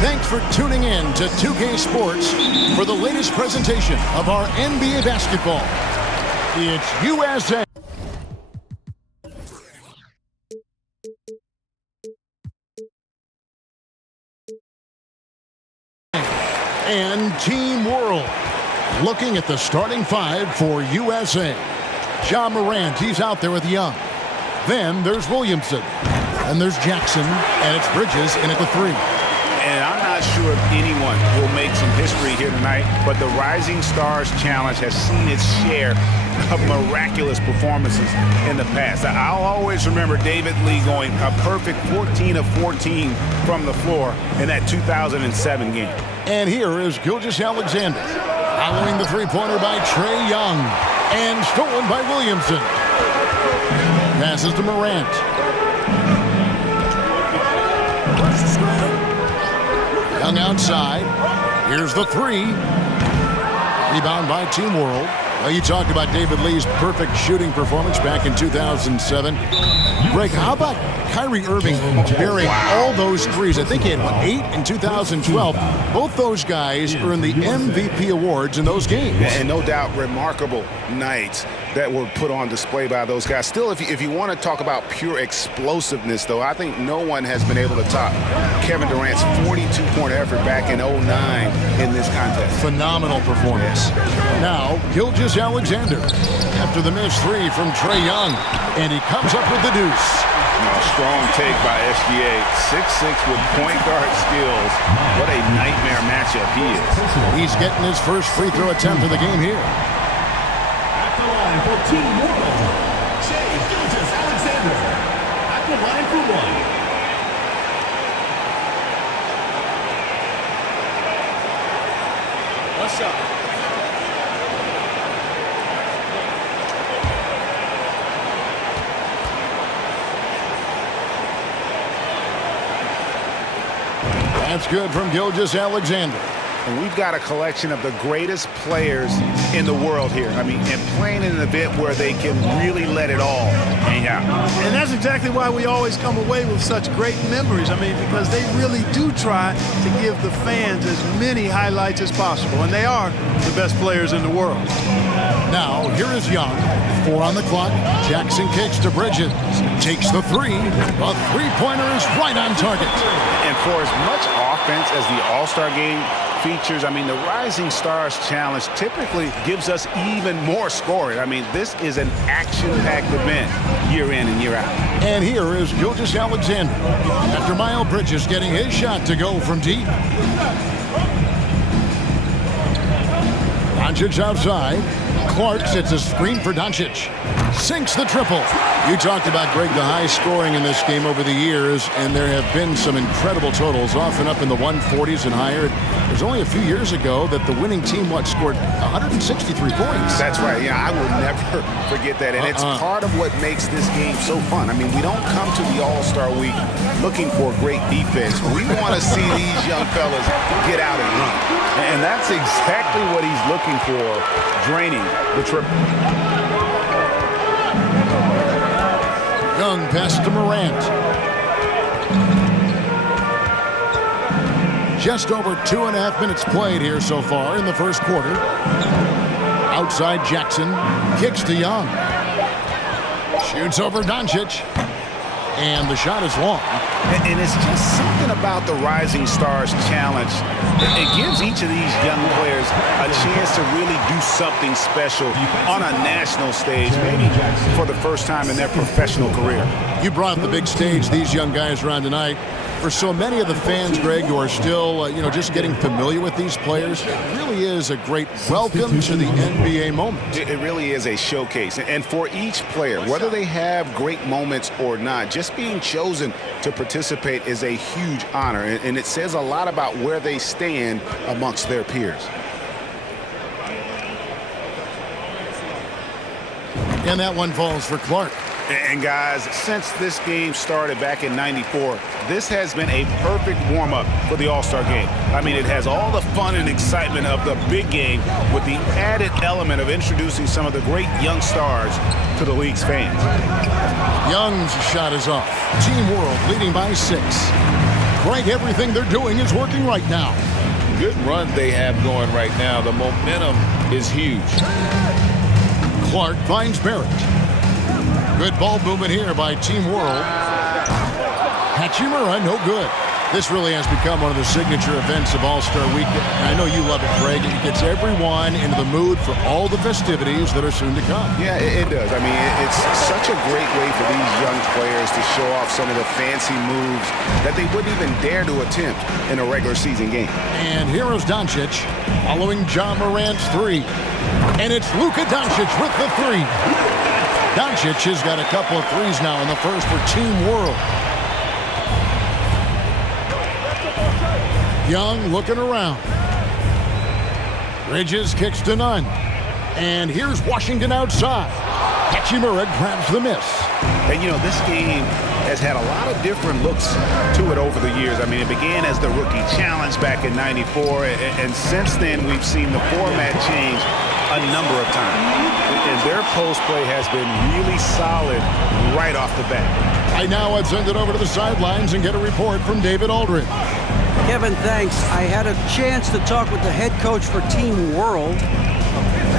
Thanks for tuning in to 2K Sports for the latest presentation of our NBA basketball. It's USA. And Team World. Looking at the starting five for USA. Ja Morant, he's out there with Young. Then there's Williamson. And there's Jackson. And it's Bridges in at the three. And I'm not sure if anyone will make some history here tonight, but the Rising Stars Challenge has seen its share of miraculous performances in the past. I'll always remember David Lee going a perfect 14 of 14 from the floor in that 2007 game. And here is Gilgeous-Alexander, following the three-pointer by Trae Young, and stolen by Williamson. Passes to Morant. Young outside. Here's the three. Rebound by Team World. Well, you talked about David Lee's perfect shooting performance back in 2007. Greg, how about Kyrie Irving bearing all those threes? I think he had, what, 8 in 2012. Both those guys earned the MVP awards in those games. And no doubt remarkable nights that were put on display by those guys. Still, if you want to talk about pure explosiveness, though, I think no one has been able to top Kevin Durant's 42-point effort back in 2009 in this contest. Phenomenal performance. Now, Gilgeous-Alexander after the missed three from Trae Young, and he comes up with the deuce. Strong take by SGA. 6'6" with point guard skills. What a nightmare matchup he is. He's getting his first free throw attempt of the game here. For Team World, Gilgeous-Alexander at the line for one. What's up? That's good from Gilgeous-Alexander. And we've got a collection of the greatest players in the world here. I mean, and playing in an event where they can really let it all hang out. And that's exactly why we always come away with such great memories. I mean, because they really do try to give the fans as many highlights as possible. And they are the best players in the world. Now, here is Young. 4 on the clock. Jackson kicks to Bridges. Takes the three. A three-pointer is right on target. And for as much offense as the All-Star game features, I mean, the Rising Stars Challenge typically gives us even more scoring. I mean, this is an action-packed event year in and year out. And here is Gilgeous-Alexander after Miles Bridges getting his shot to go from deep. Doncic outside. Clark sets a screen for Doncic. Sinks the triple. You talked about, Greg, the high scoring in this game over the years, and there have been some incredible totals, often up in the 140s and higher. There's only a few years ago that the winning team, scored 163 points. That's right. Yeah, I will never forget that. And it's part of what makes this game so fun. I mean, we don't come to the All-Star Week looking for great defense. We want to see these young fellas get out and run. And that's exactly what he's looking for, draining the triple. Young pass to Morant. Just over 2.5 minutes played here so far in the first quarter. Outside Jackson. Kicks to Young. Shoots over Doncic. And the shot is long. And it's just something about the Rising Stars Challenge. It gives each of these young players a chance to really do something special on a national stage, maybe for the first time in their professional career. You brought the big stage these young guys are on tonight. For so many of the fans, Greg, who are still, just getting familiar with these players, it really is a great welcome to the NBA moment. It really is a showcase. And for each player, whether they have great moments or not, just being chosen to participate is a huge honor. And it says a lot about where they stand amongst their peers. And that one falls for Clark. And guys, since this game started back in '94, this has been a perfect warm-up for the All-Star game. I mean, it has all the fun and excitement of the big game with the added element of introducing some of the great young stars to the league's fans. Young's shot is off. Team World leading by 6. Greg, everything they're doing is working right now. Good run they have going right now. The momentum is huge. Clark finds Barrett. Good ball movement here by Team World. Hachimura, no good. This really has become one of the signature events of All-Star Weekend. I know you love it, Greg. It gets everyone into the mood for all the festivities that are soon to come. Yeah, it does. I mean, it's such a great way for these young players to show off some of the fancy moves that they wouldn't even dare to attempt in a regular season game. And here is Doncic following John Morant's three. And it's Luka Doncic with the three. Doncic has got a couple of threes now in the first for Team World. Young looking around. Bridges kicks to none. And here's Washington outside. Hachimura grabs the miss. And, you know, this game has had a lot of different looks to it over the years. I mean, it began as the Rookie Challenge back in '94, and since then we've seen the format change a number of times. And their post play has been really solid right off the bat. I now have sent it over to the sidelines and get a report from David Aldridge. Kevin, thanks. I had a chance to talk with the head coach for Team World.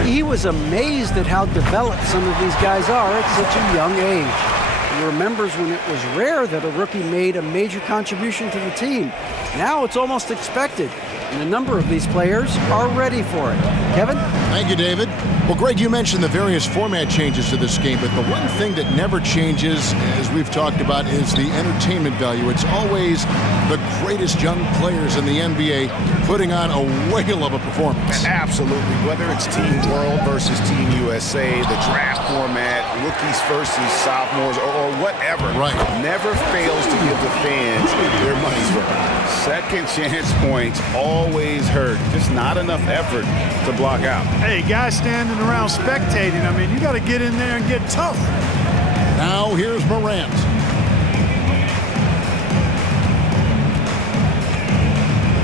He was amazed at how developed some of these guys are at such a young age. He remembers when it was rare that a rookie made a major contribution to the team. Now it's almost expected, and a number of these players are ready for it. Kevin? Thank you, David. Well, Greg, you mentioned the various format changes to this game, but the one thing that never changes, as we've talked about, is the entertainment value. It's always the greatest young players in the NBA putting on a whale of a performance. Absolutely. Whether it's Team World versus Team USA, the draft format, rookies versus sophomores, or whatever. Right. Never fails to give the fans their money's worth. Second chance points always hurt. Just not enough effort to block out. Hey, guys standing around spectating, I mean, you got to get in there and get tough. Now here's Morant.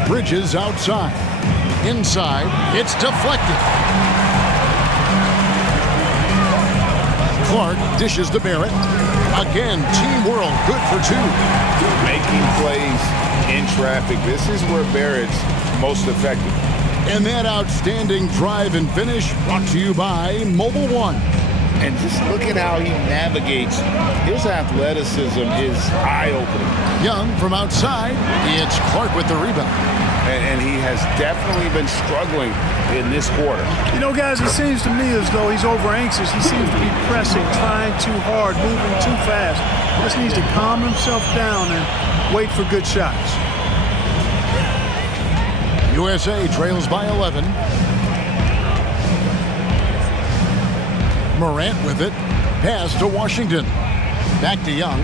Bridges outside. Inside, it's deflected. Clark dishes to Barrett. Again, Team World good for two. Making plays in traffic. This is where Barrett's most effective. And that outstanding drive and finish brought to you by Mobile One. And just look at how he navigates. His athleticism is eye-opening. Young from outside. It's Clark with the rebound. And he has definitely been struggling in this quarter. You know, guys, it seems to me as though he's over anxious. He seems to be pressing, trying too hard, moving too fast. Just needs to calm himself down and wait for good shots. USA trails by 11. Morant with it. Pass to Washington. Back to Young.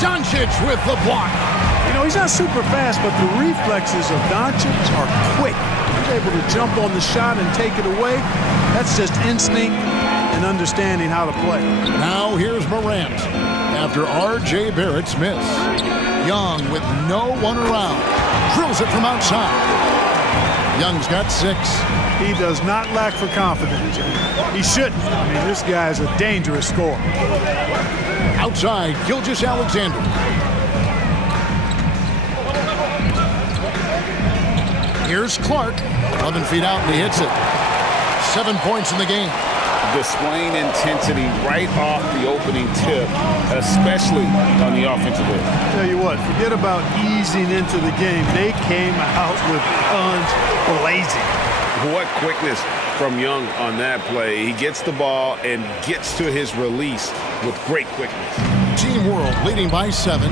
Doncic with the block. You know, he's not super fast, but the reflexes of Doncic are quick. He's able to jump on the shot and take it away. That's just instinct and understanding how to play. Now here's Morant after R.J. Barrett's miss. Young with no one around. Drills it from outside. Young's got 6. He does not lack for confidence. He shouldn't. I mean, this guy's a dangerous scorer. Outside, Gilgeous-Alexander. Here's Clark. 11 feet out, and he hits it. 7 points in the game. Displaying intensity right off the opening tip, especially on the offensive end. Tell you what, forget about easing into the game. They came out with guns blazing. What quickness from Young on that play. He gets the ball and gets to his release with great quickness. Team World leading by 7.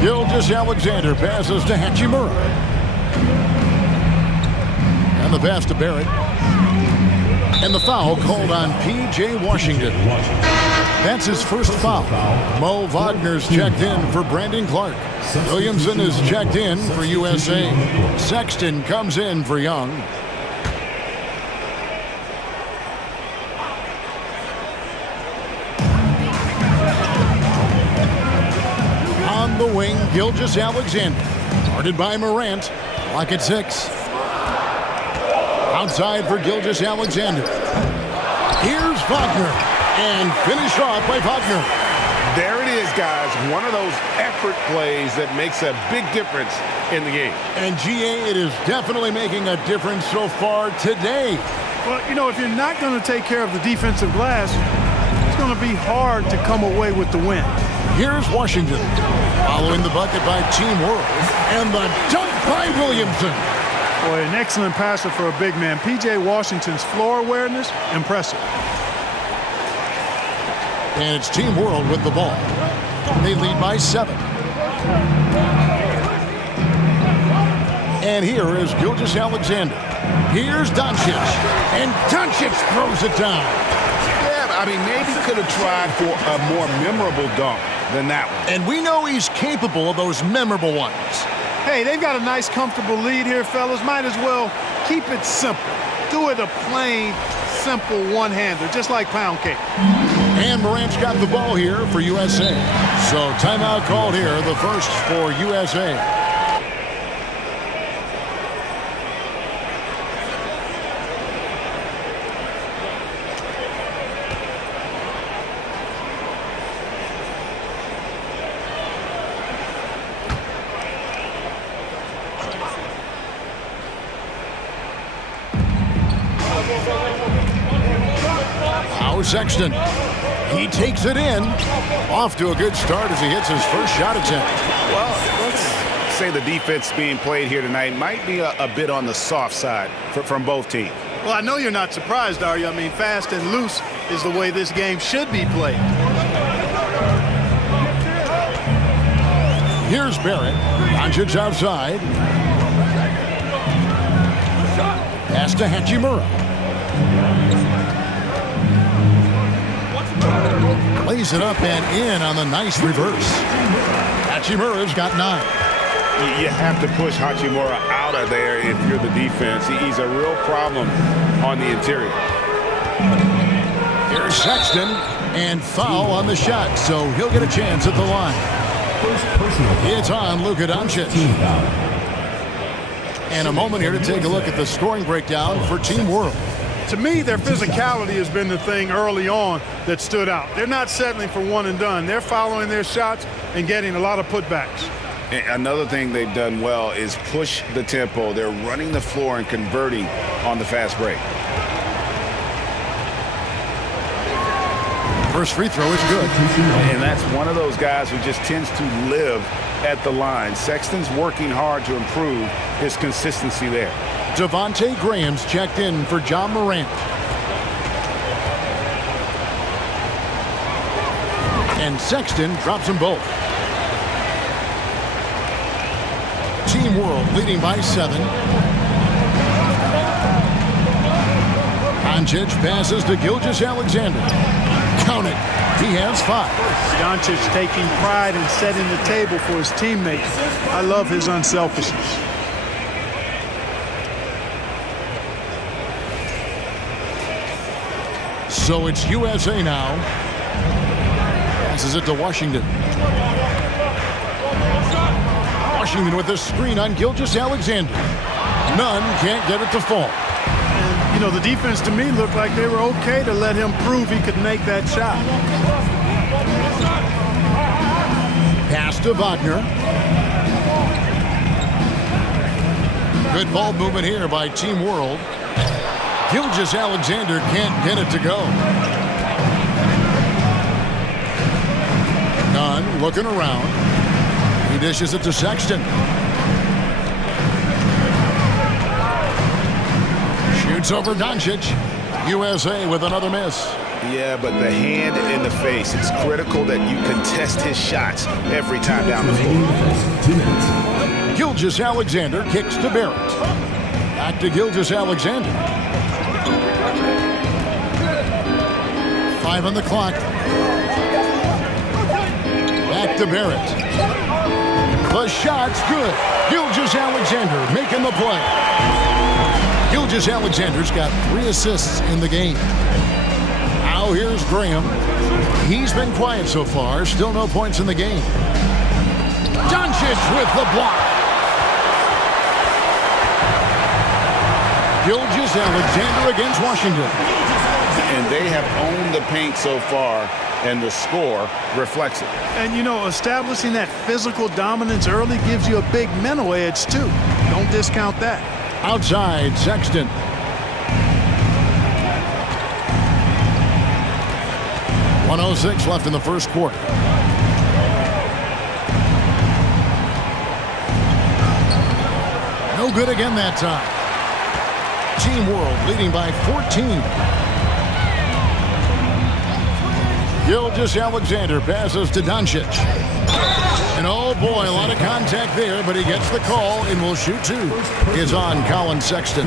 Gilgeous-Alexander passes to Hachimura. And the pass to Barrett. And the foul called on P.J. Washington. That's his first foul. Mo Wagner's checked in for Brandon Clark. Williamson is checked in for USA. Sexton comes in for Young. On the wing, Gilgeous-Alexander. Guarded by Morant. Clock at 6. Outside for Gilgeous-Alexander. Here's Wagner. And finished off by Wagner. There it is, guys. One of those effort plays that makes a big difference in the game. And GA, it is definitely making a difference so far today. Well, you know, if you're not going to take care of the defensive glass, it's going to be hard to come away with the win. Here's Washington, following the bucket by Team World, and the dunk by Williamson. Boy, an excellent passer for a big man. P.J. Washington's floor awareness, impressive. And it's Team World with the ball. They lead by 7. And here is Gilgeous-Alexander. Here's Doncic. And Doncic throws it down. Yeah, I mean, maybe could have tried for a more memorable dunk than that one. And we know he's capable of those memorable ones. Hey, they've got a nice, comfortable lead here, fellas. Might as well keep it simple. Do it a plain, simple one-hander, just like pound cake. And Morant's got the ball here for USA. So timeout called here, the first for USA. Now Sexton. He takes it in. Off to a good start as he hits his first shot attempt. Well, let's say the defense being played here tonight might be a bit on the soft side from both teams. Well, I know you're not surprised, are you? I mean, fast and loose is the way this game should be played. Here's Barrett. Doncic outside. Pass to Hachimura. Lays it up and in on the nice reverse. Hachimura's got 9. You have to push Hachimura out of there if you're the defense. He's a real problem on the interior. Here's Sexton, and foul on the shot, so he'll get a chance at the line. First personal. It's on Luka Doncic. Team foul. And a moment here to take a look at the scoring breakdown for Team World. To me, their physicality has been the thing early on that stood out. They're not settling for one and done. They're following their shots and getting a lot of putbacks. And another thing they've done well is push the tempo. They're running the floor and converting on the fast break. First free throw is good. And that's one of those guys who just tends to live at the line. Sexton's working hard to improve his consistency there. Devontae Graham's checked in for John Morant. And Sexton drops them both. Team World leading by 7. Doncic passes to Gilgeous-Alexander. Count it. He has 5. Doncic taking pride in setting the table for his teammates. I love his unselfishness. So it's USA now. Passes it to Washington. Washington with a screen on Gilgeous-Alexander. None can't get it to fall. And, you know, the defense to me looked like they were okay to let him prove he could make that shot. Pass to Wagner. Good ball movement here by Team World. Gilgeous-Alexander can't get it to go. Nunn looking around. He dishes it to Sexton. Shoots over Doncic. USA with another miss. Yeah, but the hand in the face, it's critical that you contest his shots every time down the floor. 2 minutes. Gilgeous-Alexander kicks to Barrett. Back to Gilgeous-Alexander. 5 on the clock. Back to Barrett. The shot's good. Gilgeous-Alexander making the play. Gilgeous-Alexander's got 3 assists in the game. Now here's Graham. He's been quiet so far. Still no points in the game. Doncic with the block. Gilgeous-Alexander against Washington. And they have owned the paint so far and the score reflects it. And, you know, establishing that physical dominance early gives you a big mental edge, too. Don't discount that. Outside, Sexton. .106 left in the first quarter. No good again that time. Team World leading by 14. Gilgeous-Alexander passes to Doncic. And oh boy, a lot of contact there, but he gets the call and will shoot two. Is on Colin Sexton.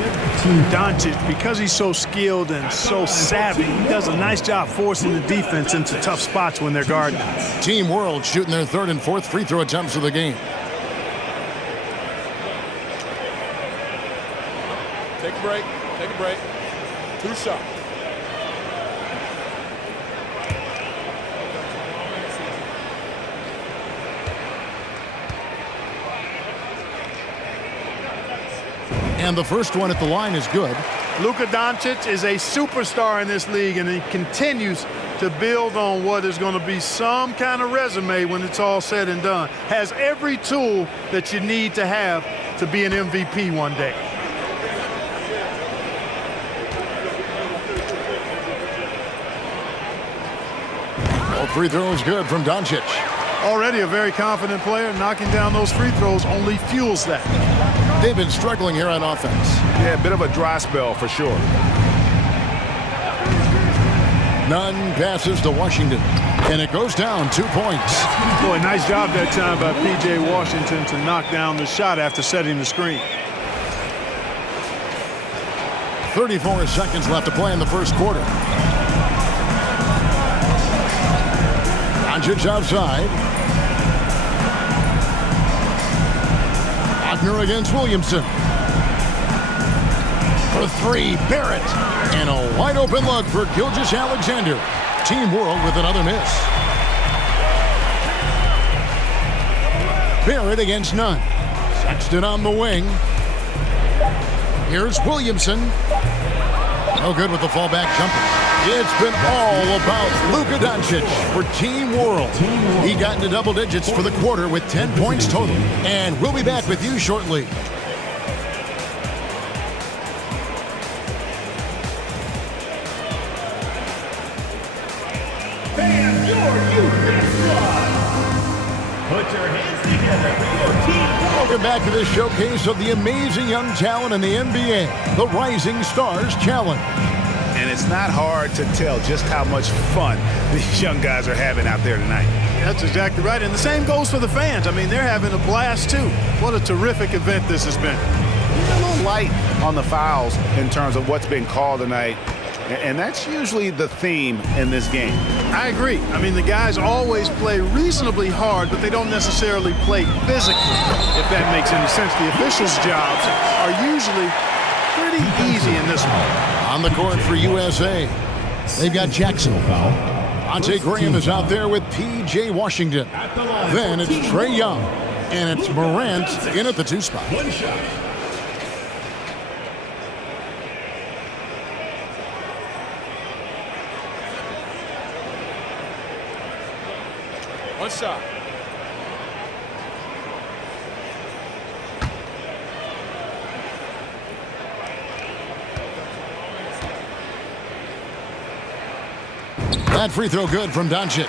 Doncic, because he's so skilled and so savvy, he does a nice job forcing the defense into tough spots when they're guarding. Team World shooting their third and fourth free throw attempts of the game. Take a break. Take a break. 2 shots. And the first one at the line is good. Luka Doncic is a superstar in this league, and he continues to build on what is going to be some kind of resume when it's all said and done. Has every tool that you need to have to be an MVP one day. All free throws good from Doncic. Already a very confident player. Knocking down those free throws only fuels that. They've been struggling here on offense. Yeah, a bit of a dry spell for sure. Nunn passes to Washington, and it goes down 2 points. Boy, nice job that time by P.J. Washington to knock down the shot after setting the screen. 34 seconds left to play in the first quarter. Doncic outside. Wagner against Williamson. For three, Barrett. And a wide open look for Gilgeous-Alexander. Team World with another miss. Barrett against Nunn. Sexton on the wing. Here's Williamson. No good with the fallback jumper. It's been all about Luka Doncic for Team World. He got into double digits for the quarter with 10 points total. And we'll be back with you shortly. Fans, your youth squad. Put your hands together for your Team World. Welcome back to this showcase of the amazing young talent in the NBA, the Rising Stars Challenge. And it's not hard to tell just how much fun these young guys are having out there tonight. That's exactly right. And the same goes for the fans. I mean, they're having a blast, too. What a terrific event this has been. A little light on the fouls in terms of what's been called tonight. And that's usually the theme in this game. I agree. I mean, the guys always play reasonably hard, but they don't necessarily play physically, if that makes any sense. The officials' jobs are usually pretty easy in this one. On the court for USA, they've got Jackson. Monte Graham is out there with P.J. Washington. Then it's Trae Young, and it's Morant in at the 2 spot. 1 shot. One shot. That free throw good from Doncic.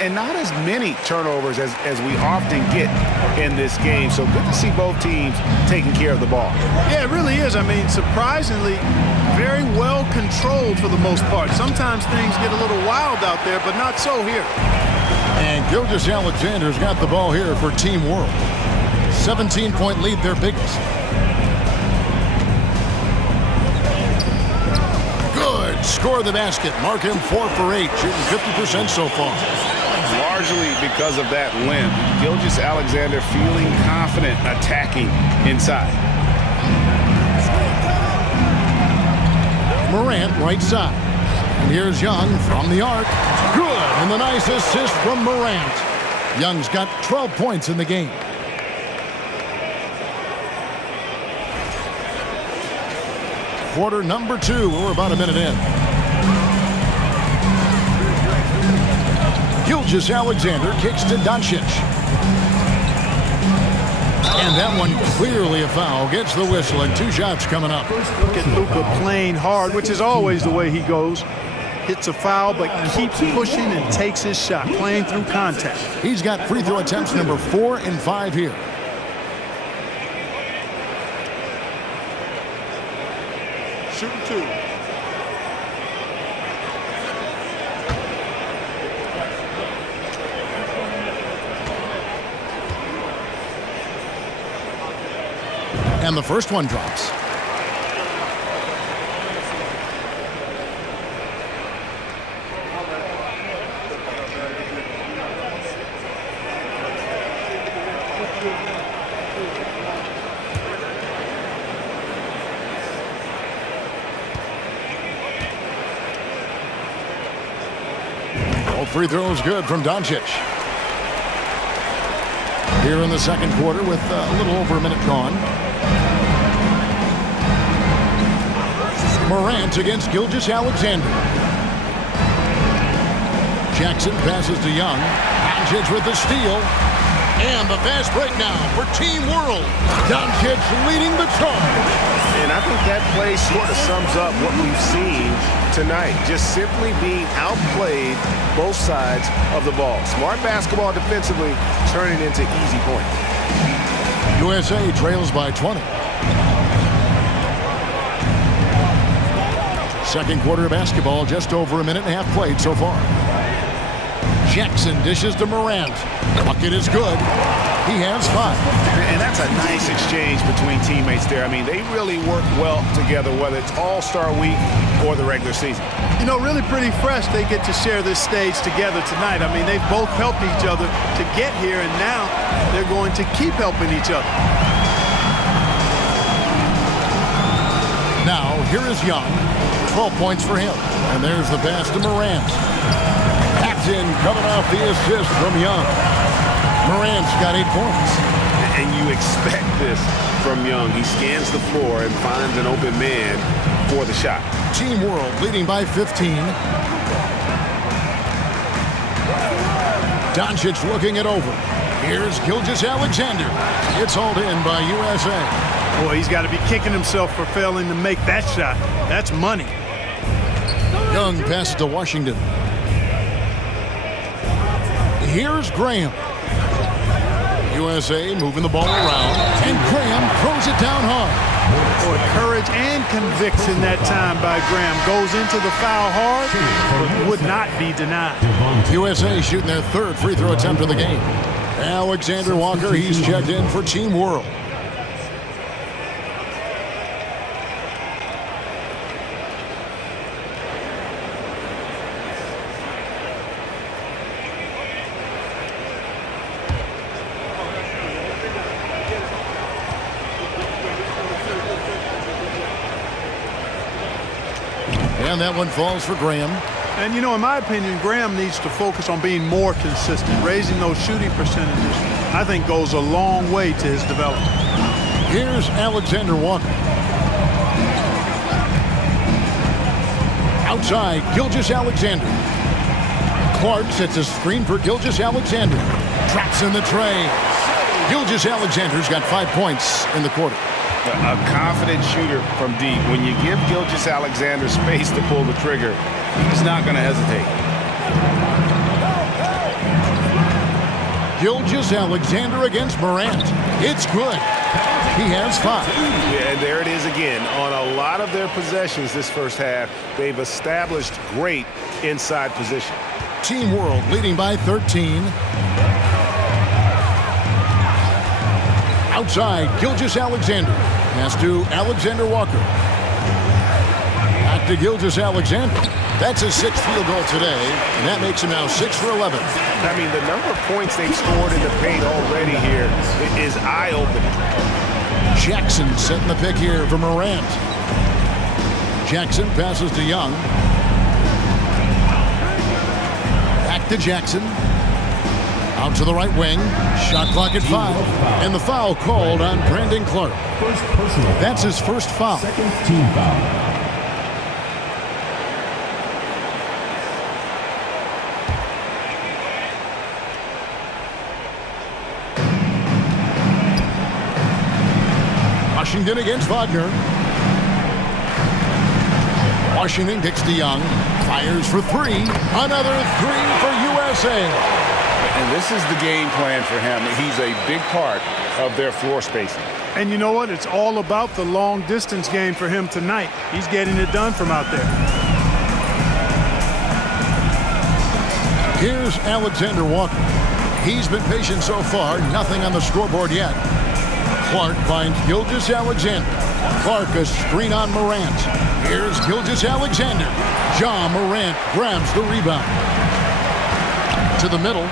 And not as many turnovers as we often get in this game. So good to see both teams taking care of the ball. Yeah, it really is. I mean, surprisingly, very well controlled for the most part. Sometimes things get a little wild out there, but not so here. And Gilgeous-Alexander's got the ball here for Team World. 17-point lead, their biggest. Good. Score the basket. Mark him 4 for 8, shooting 50% so far. Largely because of that win, Gilgeous-Alexander feeling confident attacking inside. Morant right side. And here's Young from the arc. Good. And the nice assist from Morant. Young's got 12 points in the game. Quarter number 2. We're about a minute in. Gilgeous-Alexander kicks to Doncic. And that one clearly a foul. Gets the whistle, and 2 shots coming up. Look at Luka playing hard, which is always the way he goes. Hits a foul, but keeps pushing and takes his shot, playing through contact. He's got free throw attempts number 4 and 5 here. Shooting 2. And the first one drops. All free throws good from Doncic. Here in the second quarter with a little over a minute gone. Morant against Gilgeous-Alexander. Jackson passes to Young. Doncic with the steal. And the fast break now for Team World. Doncic leading the charge. And I think that play sort of sums up what we've seen tonight. Just simply being outplayed both sides of the ball. Smart basketball defensively, turning into easy points. USA trails by 20. Second quarter of basketball, just over a minute and a half played so far. Jackson dishes to Morant. Bucket is good. He has 5. And that's a nice exchange between teammates there. I mean, they really work well together, whether it's All-Star Week or the regular season. You know, really pretty fresh they get to share this stage together tonight. I mean, they've both helped each other to get here, and now they're going to keep helping each other. Now, here is Young. 12 points for him. And there's the pass to Morant. Captain coming off the assist from Young. Morant's got 8 points. And you expect this from Young. He scans the floor and finds an open man for the shot. Team World leading by 15. Doncic looking it over. Here's Gilgeous-Alexander. It's hauled in by USA. Boy, he's got to be kicking himself for failing to make that shot. That's money. Young passes to Washington. Here's Graham. USA moving the ball around, and Graham throws it down hard. Boy, courage and conviction that time by Graham. Goes into the foul hard, but would not be denied. USA shooting their 3rd free throw attempt of the game. Alexander Walker, he's checked in for Team World. And that one falls for Graham. And, you know, in my opinion, Graham needs to focus on being more consistent. Raising those shooting percentages, I think, goes a long way to his development. Here's Alexander Walker. Outside, Gilgeous-Alexander. Clark sets a screen for Gilgeous-Alexander. Drops in the tray. Gilgeous-Alexander's got 5 points in the quarter. A confident shooter from deep. When you give Gilgeous-Alexander space to pull the trigger, he's not going to hesitate. Gilgeous-Alexander against Morant. It's good. He has 5. Yeah, and there it is again. On a lot of their possessions this first half, they've established great inside position. Team World leading by 13. Outside, Gilgeous-Alexander. Pass to Alexander Walker. Back to Gilgeous-Alexander. That's his 6th field goal today, and that makes him now 6 for 11. I mean, the number of points they've scored in the paint already here is eye-opening. Jackson setting the pick here for Morant. Jackson passes to Young. Back to Jackson. Out to the right wing. Shot clock at 5. And the foul called on Brandon Clark. That's his first foul. Second team foul. Washington against Wagner. Washington kicks to Young. Fires for three. Another three for USA. And this is the game plan for him. He's a big part of their floor spacing. And you know what? It's all about the long distance game for him tonight. He's getting it done from out there. Here's Alexander Walker. He's been patient so far. Nothing on the scoreboard yet. Clark finds Gilgeous-Alexander. Clark a screen on Morant. Here's Gilgeous-Alexander. Ja Morant grabs the rebound. To the middle.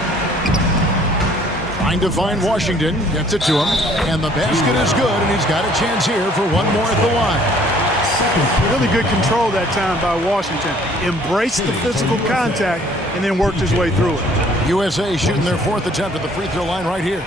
Trying to find Washington. Gets it to him. And the basket is good, and he's got a chance here for one more at the line. Really good control that time by Washington. Embraced the physical contact and then worked his way through it. USA shooting their fourth attempt at the free throw line right here.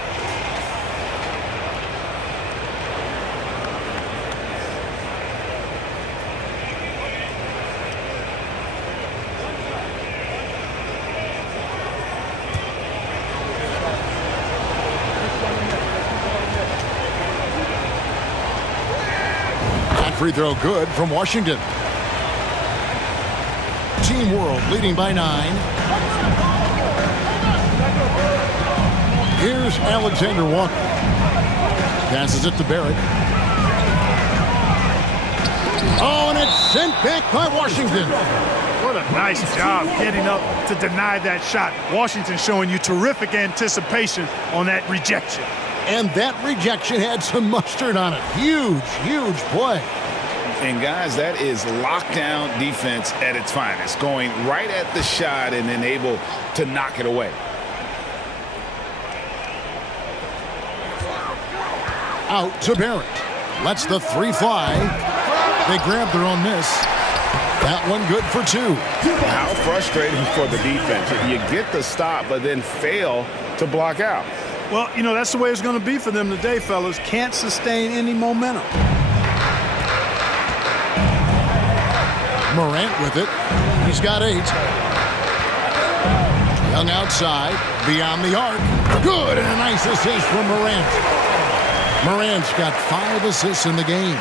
Free throw good from Washington. Team World leading by 9. Here's Alexander Walker. Passes it to Barrett. Oh, and it's sent back by Washington. What a nice job getting up to deny that shot. Washington showing you terrific anticipation on that rejection. And that rejection had some mustard on it. Huge, huge play. And guys, that is lockdown defense at its finest, going right at the shot and then able to knock it away. Out to Barrett. Lets the three fly. They grab their own miss. That one good for 2. How frustrating for the defense. You get the stop, but then fail to block out. Well, you know, that's the way it's going to be for them today, fellas. Can't sustain any momentum. Morant with it. He's got 8. Young outside, beyond the arc. Good, and a nice assist from Morant. Morant's got 5 assists in the game.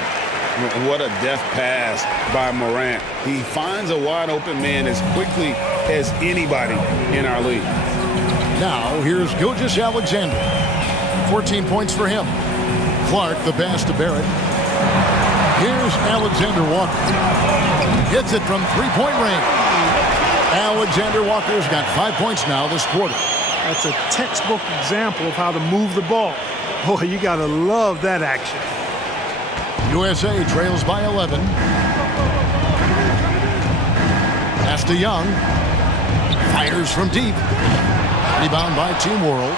What a deft pass by Morant. He finds a wide open man as quickly as anybody in our league. Now, here's Gilgeous-Alexander. 14 points for him. Clark, the pass to Barrett. Here's Alexander Walker. Hits it from three-point range. Alexander Walker's got 5 points now this quarter. That's a textbook example of how to move the ball. Boy, you got to love that action. USA trails by 11. Pass to Young. Fires from deep. Rebound by Team World.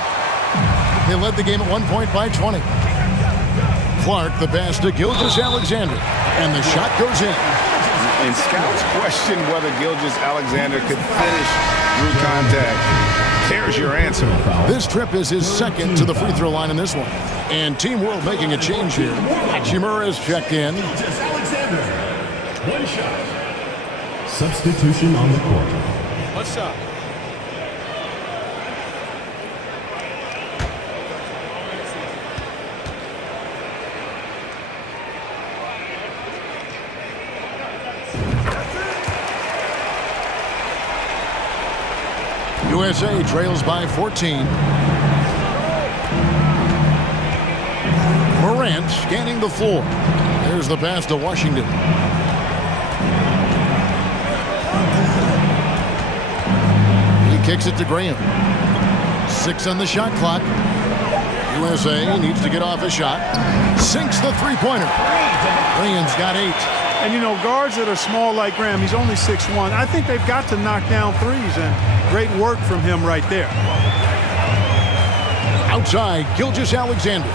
They led the game at 1 point by 20. Clark, the pass to Gilgeous-Alexander. And the shot goes in. And scouts question whether Gilgeous-Alexander could finish through contact. There's your answer. This trip is his second to the free throw line in this one. And Team World making a change here. Hachimura is checked in. Alexander. 1 shot. Substitution on the court. What's up? USA trails by 14. Morant scanning the floor. There's the pass to Washington. He kicks it to Graham. 6 on the shot clock. USA needs to get off a shot. Sinks the three-pointer. Graham's got 8. And, you know, guards that are small like Graham, he's only 6'1". I think they've got to knock down threes, and great work from him right there. Outside, Gilgeous-Alexander.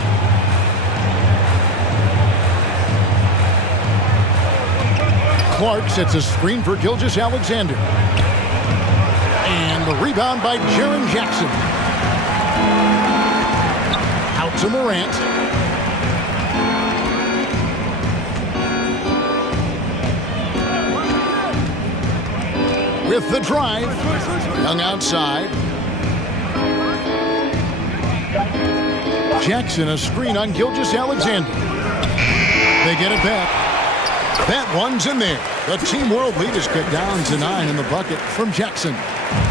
Clark sets a screen for Gilgeous-Alexander. And the rebound by Jaren Jackson. Out to Morant. With the drive. Young outside. Jackson a screen on Gilgeous-Alexander. They get it back. That one's in there. The Team World lead is cut down to 9 in the bucket from Jackson.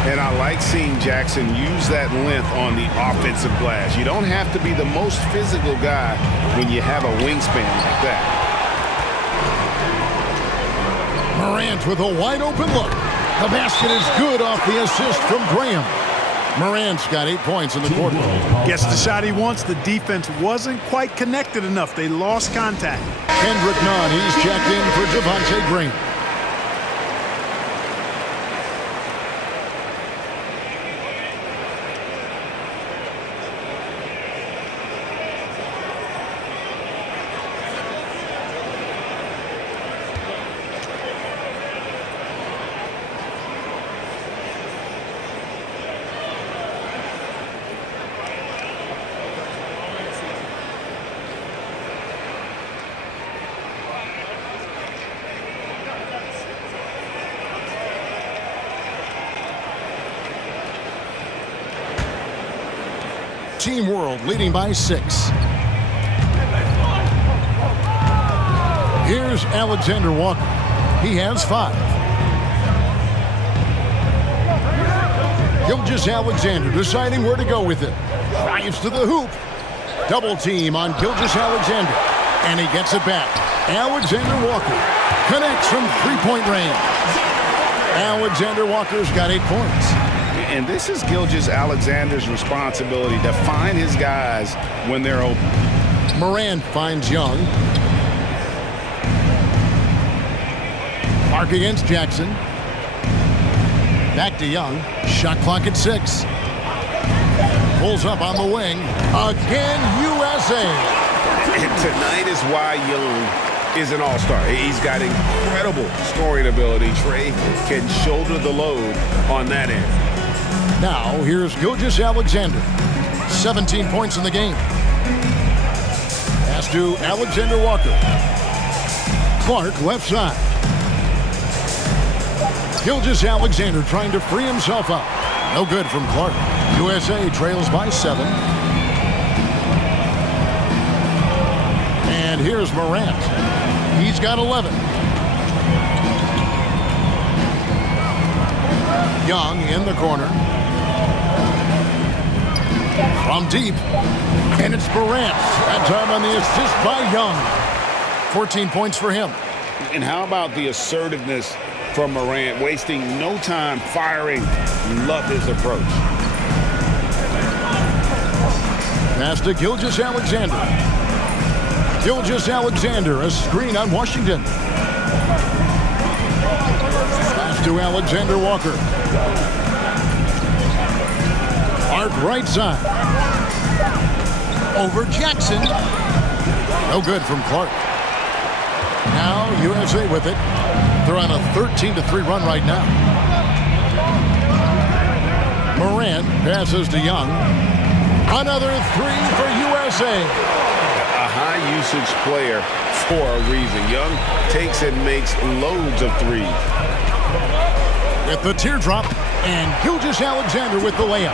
And I like seeing Jackson use that length on the offensive glass. You don't have to be the most physical guy when you have a wingspan like that. Morant with a wide open look. The basket is good off the assist from Graham. Morant's got 8 points in the quarter. Gets the shot he wants. The defense wasn't quite connected enough. They lost contact. Kendrick Nunn, he's checked in for Javonte Green. Team World leading by 6. Here's Alexander Walker. He has 5. Gilgeous-Alexander deciding where to go with it. Drives to the hoop. Double team on Gilgeous-Alexander. And he gets it back. Alexander Walker connects from three-point range. Alexander Walker's got 8 points. And this is Gilgeous-Alexander's responsibility to find his guys when they're open. Morant finds Young. Clark against Jackson. Back to Young. Shot clock at 6. Pulls up on the wing. Again, USA. And tonight is why Young is an all-star. He's got incredible scoring ability. Trey can shoulder the load on that end. Now, here's Gilgeous-Alexander. 17 points in the game. Pass to Alexander Walker. Clark, left side. Gilgeous-Alexander trying to free himself up. No good from Clark. USA trails by 7. And here's Morant. He's got 11. Young in the corner. From deep. And it's Morant. That time on the assist by Young. 14 points for him. And how about the assertiveness from Morant, wasting no time firing. Love his approach. Pass to Gilgeous-Alexander. Gilgeous-Alexander, a screen on Washington. Pass to Alexander Walker. Art right side. Over Jackson. No good from Clark. Now USA with it. They're on a 13-3 run right now. Morant passes to Young. Another 3 for USA. A high-usage player for a reason. Young takes and makes loads of threes. With the teardrop, and Gilgeous-Alexander with the layup.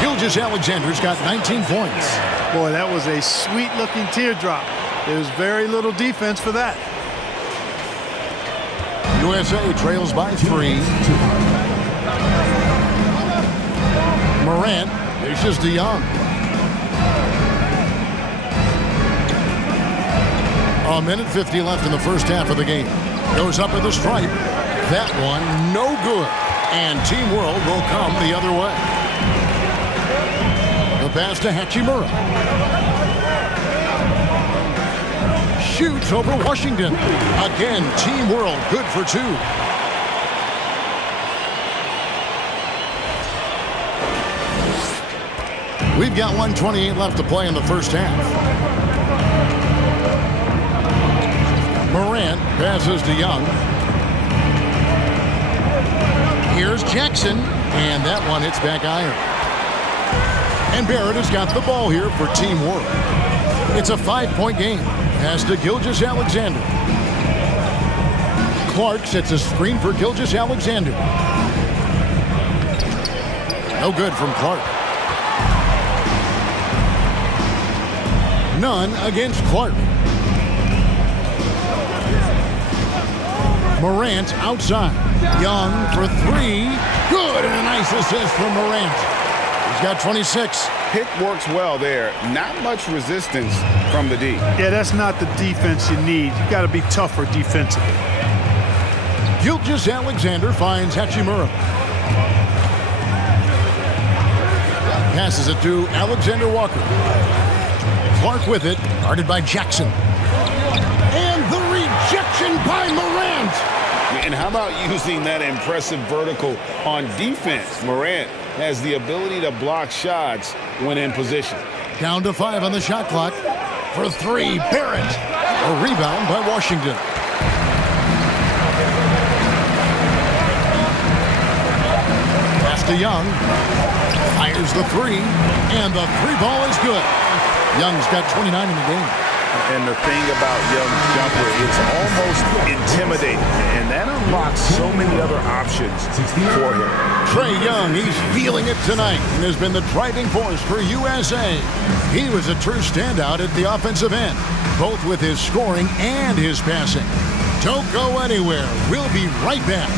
Gilgeous-Alexander's got 19 points. Boy, that was a sweet-looking teardrop. There's very little defense for that. USA trails by 3. Morant dishes to Young. A minute 50 left in the first half of the game. Goes up at the stripe. That one, no good. And Team World will come the other way. The pass to Hachimura. Shoots over Washington. Again, Team World good for 2. We've got 1:28 left to play in the first half. Morant passes to Young. Here's Jackson, and that one hits back iron. And Barrett has got the ball here for Team World. It's a 5-point game. Pass to Gilgeous-Alexander. Clark sets a screen for Gilgeous-Alexander. No good from Clark. None against Clark. Morant outside. Young for three. Good, and a nice assist from Morant. He's got 26. Pick works well there. Not much resistance from the D. Yeah, that's not the defense you need. You got to be tougher defensively. Gilgeous-Alexander finds Hachimura. Passes it to Alexander Walker. Clark with it, guarded by Jackson. And the rejection by Morant. And how about using that impressive vertical on defense? Morant has the ability to block shots when in position. Down to 5 on the shot clock. For 3, Barrett. A rebound by Washington. Pass to Young. Fires the 3. And the 3 ball is good. Young's got 29 in the game. And the thing about Young's jumper, it's almost intimidating. And that unlocks so many other options for him. Trae Young, he's feeling it tonight and has been the driving force for USA. He was a true standout at the offensive end, both with his scoring and his passing. Don't go anywhere. We'll be right back.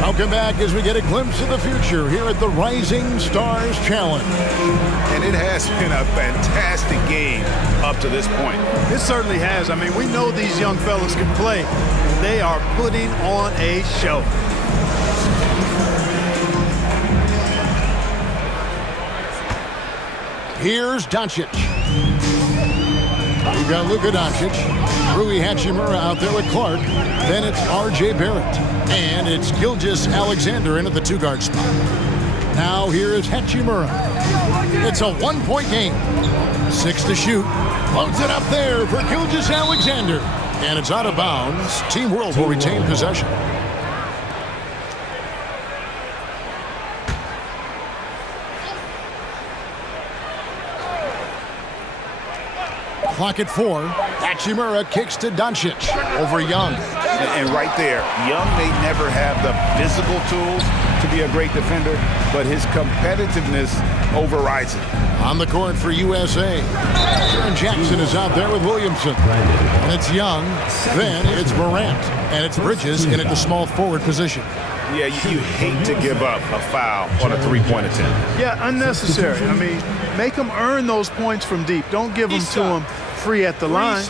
Welcome back as we get a glimpse of the future here at the Rising Stars Challenge. And it has been a fantastic game up to this point. It certainly has. I mean, we know these young fellas can play. They are putting on a show. Here's Doncic. We've got Luka Doncic, Rui Hachimura out there with Clark. Then it's R.J. Barrett. And it's Gilgeous-Alexander in at the 2-guard spot. Now here is Hachimura. It's a 1-point game. 6 to shoot. Loads it up there for Gilgeous-Alexander. And it's out of bounds. Team World will retain possession. Clock at 4. Hachimura kicks to Doncic over Young. And right there, Young may never have the physical tools to be a great defender, but his competitiveness overrides it. On the court for USA. Jaren Jackson is out there with Williamson. And it's Young. Then it's Morant. And it's Bridges in at the small forward position. Yeah, you hate to give up a foul on a three-point attempt. Yeah, unnecessary. I mean, make them earn those points from deep. Don't give them to them free at the line.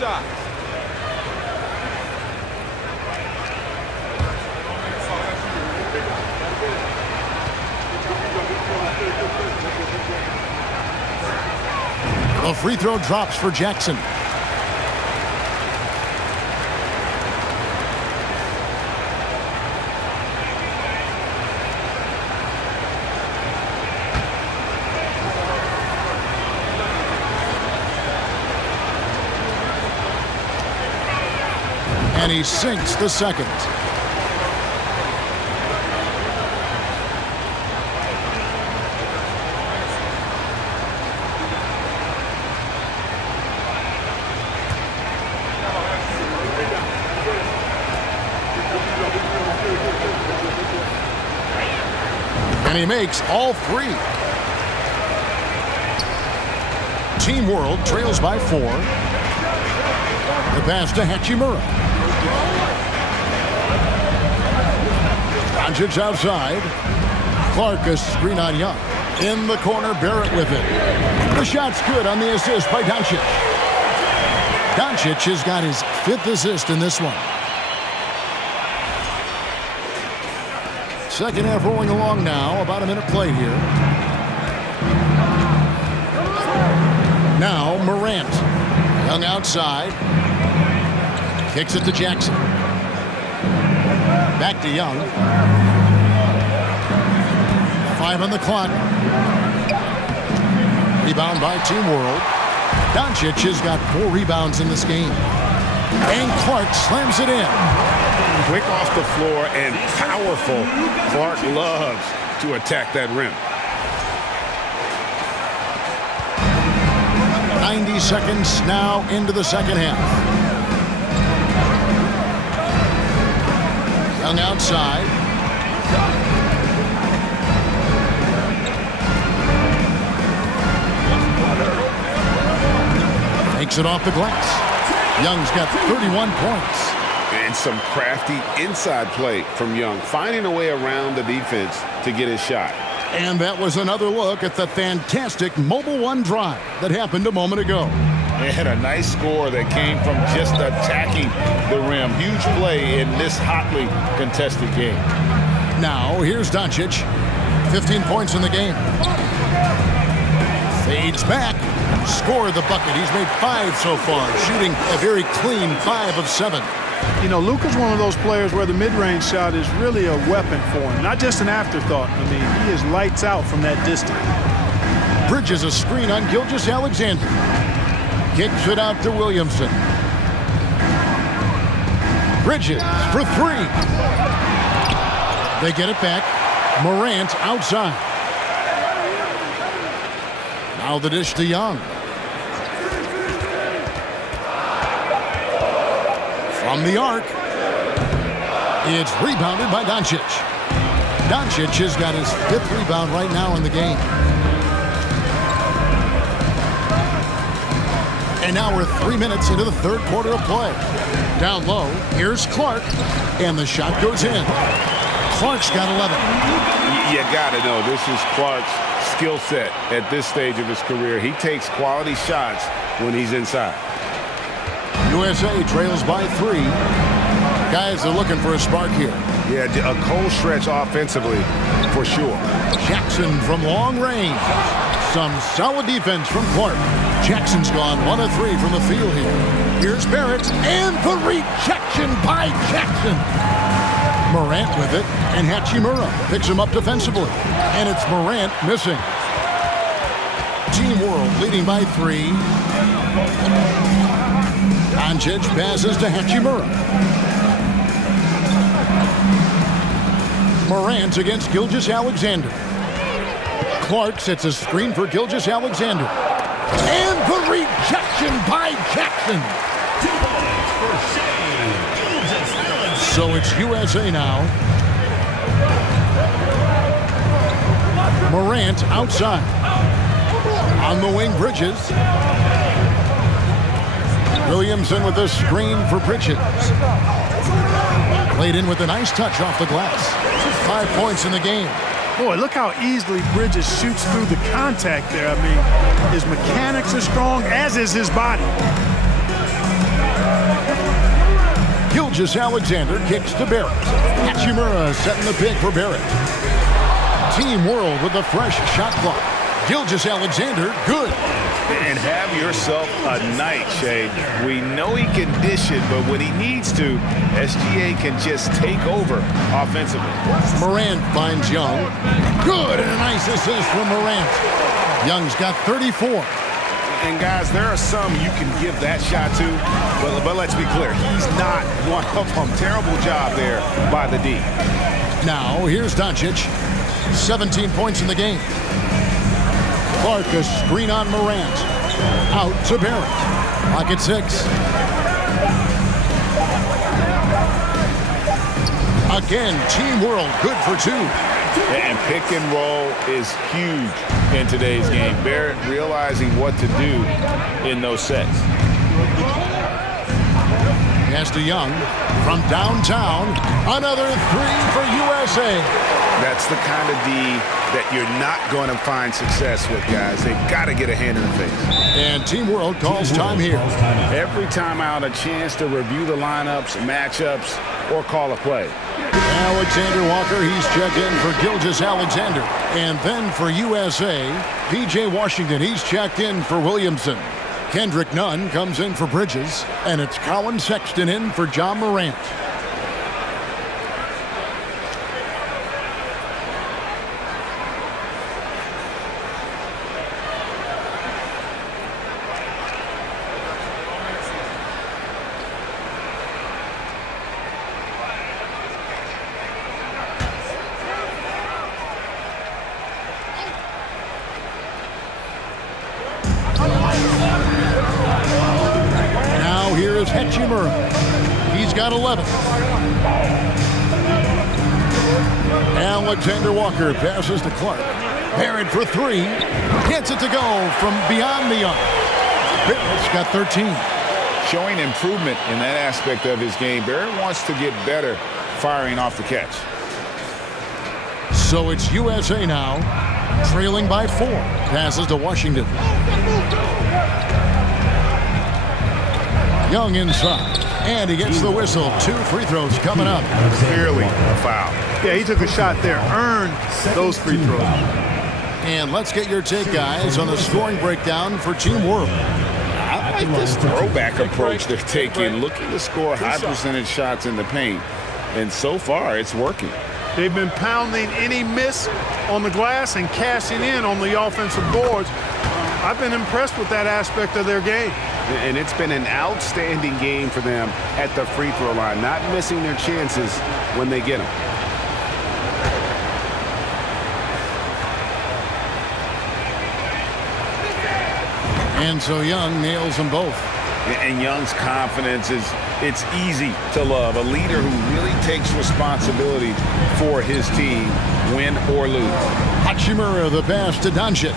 The free throw drops for Jackson. And he sinks the second. And he makes all 3. Team World trails by 4. The pass to Hachimura. Doncic outside. Clark a screen on Young. In the corner, Barrett with it. The shot's good on the assist by Doncic. Doncic has got his 5th assist in this one. Second half rolling along now. About a minute play here. Now Morant. Young outside. Kicks it to Jackson. Back to Young. 5 on the clock. Rebound by Team World. Doncic has got 4 rebounds in this game. And Clark slams it in. Quick off the floor and powerful. Clark loves to attack that rim. 90 seconds now into the second half. Young outside. Takes it off the glass. Young's got 31 points. And some crafty inside play from Young, finding a way around the defense to get his shot. And that was another look at the fantastic Mobile One drive that happened a moment ago. And a nice score that came from just attacking the rim. Huge play in this hotly contested game. Now, here's Doncic. 15 points in the game. Fades back. Scored the bucket. He's made 5 so far, shooting a very clean 5 of 7. You know, Luka's one of those players where the mid-range shot is really a weapon for him, not just an afterthought. I mean, he is lights out from that distance. Bridges a screen on Gilgeous-Alexander. Kicks it out to Williamson. Bridges for 3. They get it back. Morant outside. Now the dish to Young. From the arc. It's rebounded by Doncic. Doncic has got his 5th rebound right now in the game. And now we're 3 minutes into the third quarter of play. Down low, here's Clark, and the shot goes in. Clark's got 11. You gotta know, this is Clark's skill set at this stage of his career. He takes quality shots when he's inside. USA trails by 3. Guys are looking for a spark here. Yeah, a cold stretch offensively, for sure. Jackson from long range. Some solid defense from Clark. Jackson's gone 1 of 3 from the field here. Here's Barrett, and the rejection by Jackson. Morant with it, and Hachimura picks him up defensively. And it's Morant missing. Team World leading by 3. Doncic passes to Hachimura. Morant against Gilgeous-Alexander. Clark sets a screen for Gilgeous-Alexander. And the rejection by Jackson. So it's USA now. Morant outside. On the wing, Bridges. Williamson with a screen for Bridges. Played in with a nice touch off the glass. 5 points in the game. Boy, look how easily Bridges shoots through the contact there. I mean, his mechanics are strong, as is his body. Gilgeous-Alexander kicks to Barrett. Hachimura setting the pick for Barrett. Team World with a fresh shot clock. Gilgeous-Alexander, good. And have yourself a night, Shea. We know he can dish it, but when he needs to, SGA can just take over offensively. Morant finds Young. Good, and a nice assist from Morant. Young's got 34. And guys, there are some you can give that shot to, but let's be clear, he's not one of them. Terrible job there by the D. Now, here's Doncic. 17 points in the game. Clark, a screen on Morant. Out to Barrett. Clock at 6. Again, Team World good for 2. And pick and roll is huge in today's game. Barrett realizing what to do in those sets. Pass to Young from downtown. Another 3 for USA. That's the kind of D that you're not going to find success with, guys. They've got to get a hand in the face. And Team World calls time here. Every time out, a chance to review the lineups, matchups, or call a play. Alexander Walker, he's checked in for Gilgeous-Alexander. And then for USA, P.J. Washington, he's checked in for Williamson. Kendrick Nunn comes in for Bridges. And it's Colin Sexton in for John Morant. Now here is Hachimura. He's got 11. Alexander Walker passes to Clark. Barrett for 3. Gets it to go from beyond the arc. Barrett's got 13. Showing improvement in that aspect of his game. Barrett wants to get better firing off the catch. So it's USA now, trailing by 4. Passes to Washington. Young inside. And he gets the whistle. 2 free throws coming up. Clearly a foul. Yeah, he took a shot there, earned those free throws. And let's get your take, guys, on the scoring breakdown for Team World. I like this throwback approach they're taking, looking to score high percentage shots in the paint. And so far, it's working. They've been pounding any miss on the glass and cashing in on the offensive boards. I've been impressed with that aspect of their game. And it's been an outstanding game for them at the free throw line, not missing their chances when they get them. And so Young nails them both. And Young's confidence is, it's easy to love. A leader who really takes responsibility for his team, win or lose. Hachimura, the pass to Doncic.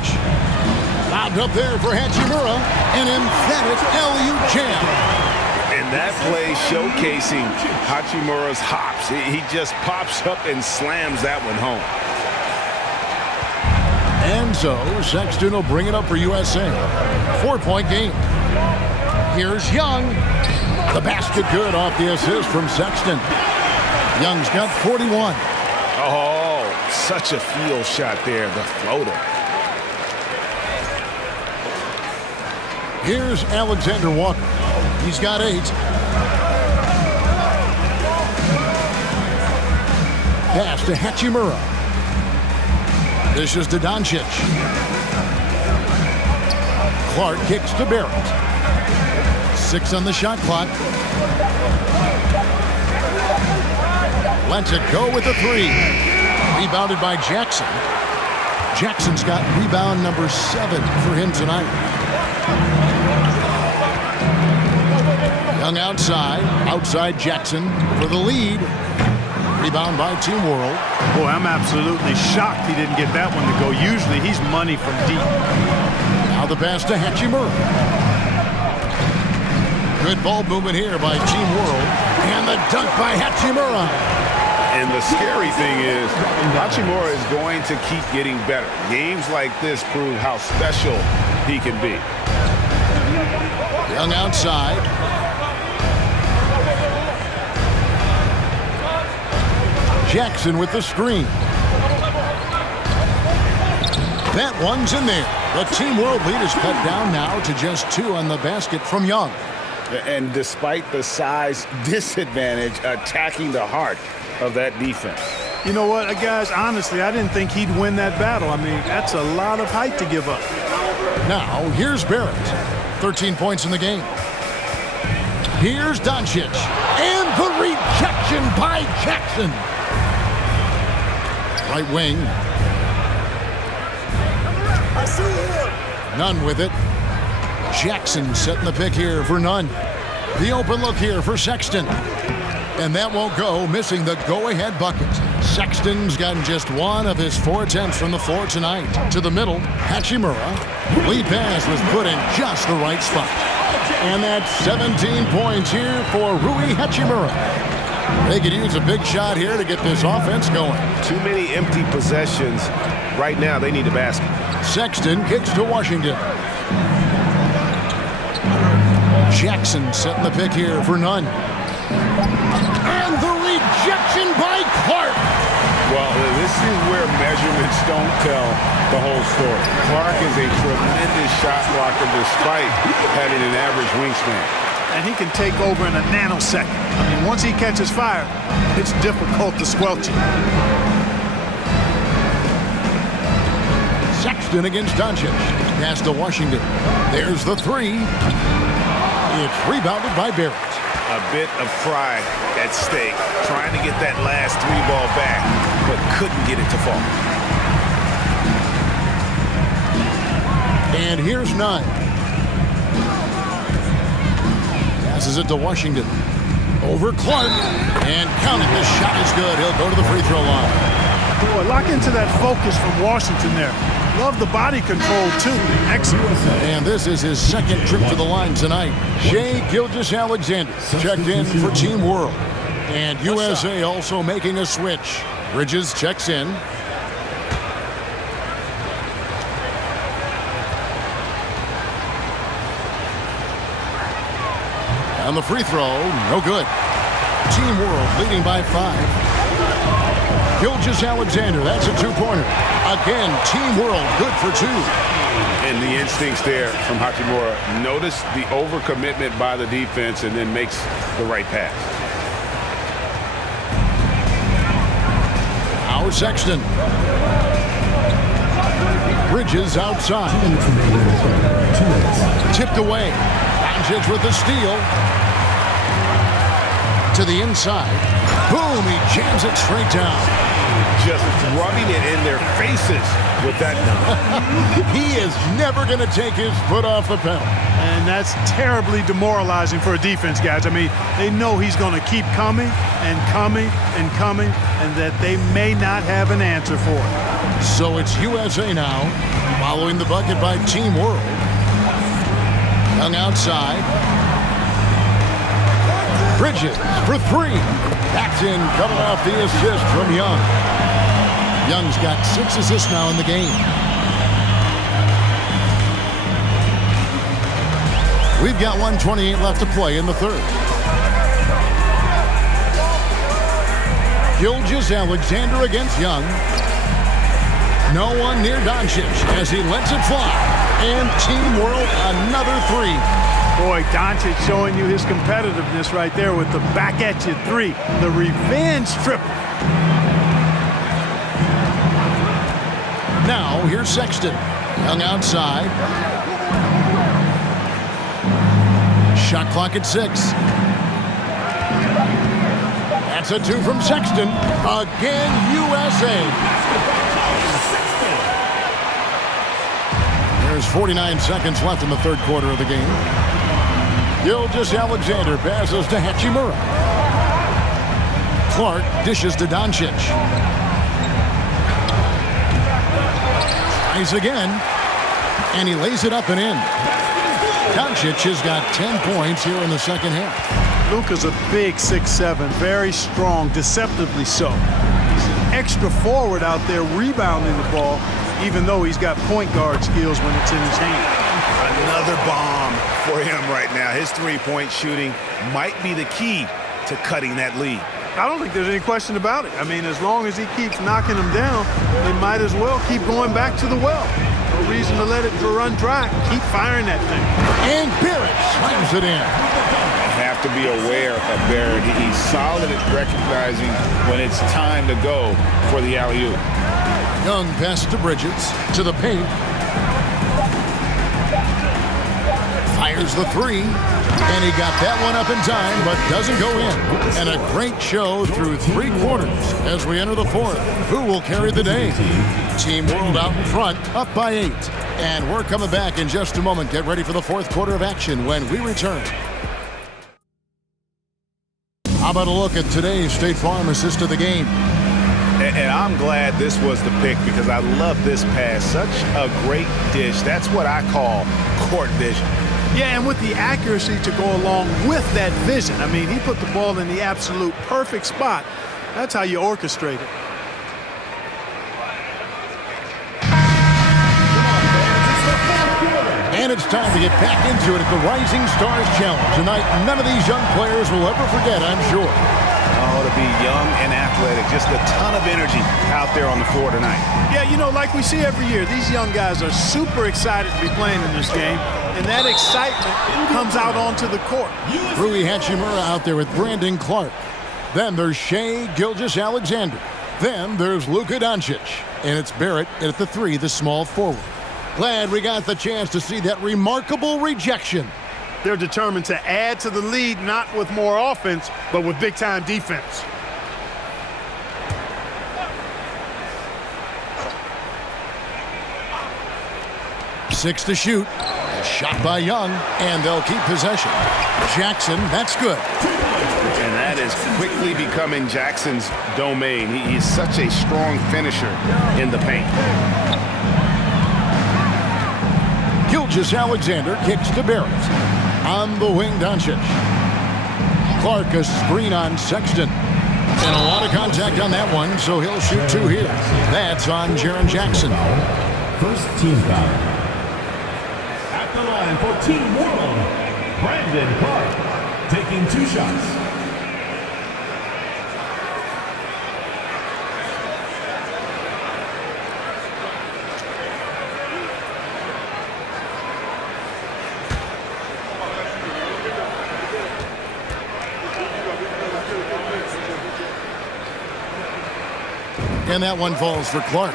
Lobbed up there for Hachimura. An emphatic LU jam. And that play showcasing Hachimura's hops. He just pops up and slams that one home. And so Sexton will bring it up for USA. 4-point game. Here's Young. The basket good off the assist from Sexton. Young's got 41. Oh, such a field shot there, the floater. Here's Alexander Walker. He's got 8. Pass to Hachimura. Dishes to Doncic. Clark kicks to Barrett. 6 on the shot clock. Lets it go with a 3. Rebounded by Jackson. Jackson's got rebound number 7 for him tonight. Young outside Jackson for the lead. Rebound by Team World. Boy, I'm absolutely shocked he didn't get that one to go. Usually he's money from deep. Now the pass to Hachimura. Good ball movement here by Team World. And the dunk by Hachimura. And the scary thing is, Hachimura is going to keep getting better. Games like this prove how special he can be. Young outside. Jackson with the screen. That one's in there. The Team World lead is cut down now to just 2 on the basket from Young. And despite the size disadvantage, attacking the heart of that defense. You know what, guys, honestly, I didn't think he'd win that battle. I mean, that's a lot of height to give up. Now, here's Barrett. 13 points in the game. Here's Doncic. And the rejection by Jackson. Right wing. Nunn with it. Jackson setting the pick here for Nunn. The open look here for Sexton. And that won't go, missing the go-ahead bucket. Sexton's gotten just 1 of his 4 attempts from the floor tonight. To the middle, Hachimura. Lead pass was put in just the right spot. And that's 17 points here for Rui Hachimura. They could use a big shot here to get this offense going. Too many empty possessions. Right now, they need a basket. Sexton kicks to Washington. Jackson setting the pick here for Nunn. And the rejection by Clark. Well, this is where measurements don't tell the whole story. Clark is a tremendous shot blocker despite having an average wingspan. And he can take over in a nanosecond. I mean, once he catches fire, it's difficult to squelch it. Sexton against Doncic. Pass to Washington. There's the 3. It's rebounded by Barrett. A bit of pride at stake, trying to get that last 3 ball back, but couldn't get it to fall. And here's Nunn. Passes it to Washington. Over Clark. And count it. The shot is good. He'll go to the free throw line. Boy, lock into that focus from Washington there. Love the body control, too. Excellent. And this is his second trip to the line tonight. Shai Gilgeous-Alexander checked in for Team World. And USA also making a switch. Bridges checks in. On the free throw, no good. Team World leading by 5. Gilgeous-Alexander, that's a two-pointer. Again, Team World good for 2. And the instincts there from Hachimura. Notice the overcommitment by the defense and then makes the right pass. Our Sexton. Bridges outside. Tipped away. Doncic with the steal. To the inside. Boom, he jams it straight down. Just rubbing it in their faces with that. He is never going to take his foot off the pedal. And that's terribly demoralizing for a defense, guys. I mean, they know he's going to keep coming and coming and coming, and that they may not have an answer for it. So it's USA now, following the bucket by Team World. Young outside. Bridges for 3. Backs in, coming off the assist from Young. Young's got 6 assists now in the game. We've got 1:28 left to play in the third. Gilgeous-Alexander against Young. No one near Doncic as he lets it fly. And Team World another 3. Boy, Doncic showing you his competitiveness right there with the back at you 3. The revenge triple. Now, here's Sexton. Young outside. Shot clock at 6. That's a 2 from Sexton. Again, USA. There's 49 seconds left in the third quarter of the game. Gilgeous-Alexander passes to Hachimura. Clark dishes to Doncic. Tries again. And he lays it up and in. Doncic has got 10 points here in the second half. Luka's a big 6'7", very strong, deceptively so. He's an extra forward out there rebounding the ball, even though he's got point guard skills when it's in his hand. Another bomb for him right now. His three-point shooting might be the key to cutting that lead. I don't think there's any question about it. I mean, as long as he keeps knocking them down, they might as well keep going back to the well. No reason to let it run dry. Keep firing that thing. And Barrett slams it in. Have to be aware of Barrett. He's solid at recognizing when it's time to go for the alley-oop. Young passes to Bridges, to the paint. Fires the 3, and he got that one up in time, but doesn't go in. And a great show through 3 quarters as we enter the fourth. Who will carry the day? Team World out in front, up by 8. And we're coming back in just a moment. Get ready for the fourth quarter of action when we return. How about a look at today's State Farm assist of the game? And I'm glad this was the pick because I love this pass. Such a great dish. That's what I call court vision. Yeah, and with the accuracy to go along with that vision. I mean, he put the ball in the absolute perfect spot. That's how you orchestrate it. And it's time to get back into it at the Rising Stars Challenge. Tonight, none of these young players will ever forget, I'm sure. Oh, to be young and athletic. Just a ton of energy out there on the floor tonight. Yeah, you know, like we see every year, these young guys are super excited to be playing in this game. And that excitement comes out onto the court. Rui Hachimura out there with Brandon Clark. Then there's Shai Gilgeous-Alexander. Then there's Luka Doncic. And it's Barrett at the 3, the small forward. Glad we got the chance to see that remarkable rejection. They're determined to add to the lead, not with more offense, but with big-time defense. Six to shoot. Shot by Young, and they'll keep possession. Jackson, that's good. And that is quickly becoming Jackson's domain. He is such a strong finisher in the paint. Gilgeous-Alexander kicks to Barrett. On the wing, Doncic. Clark a screen on Sexton. And a lot of contact on that one, so he'll shoot 2 here. That's on Jaren Jackson. First team foul. At the line for Team World, Brandon Clark, taking 2 shots. And that one falls for Clark.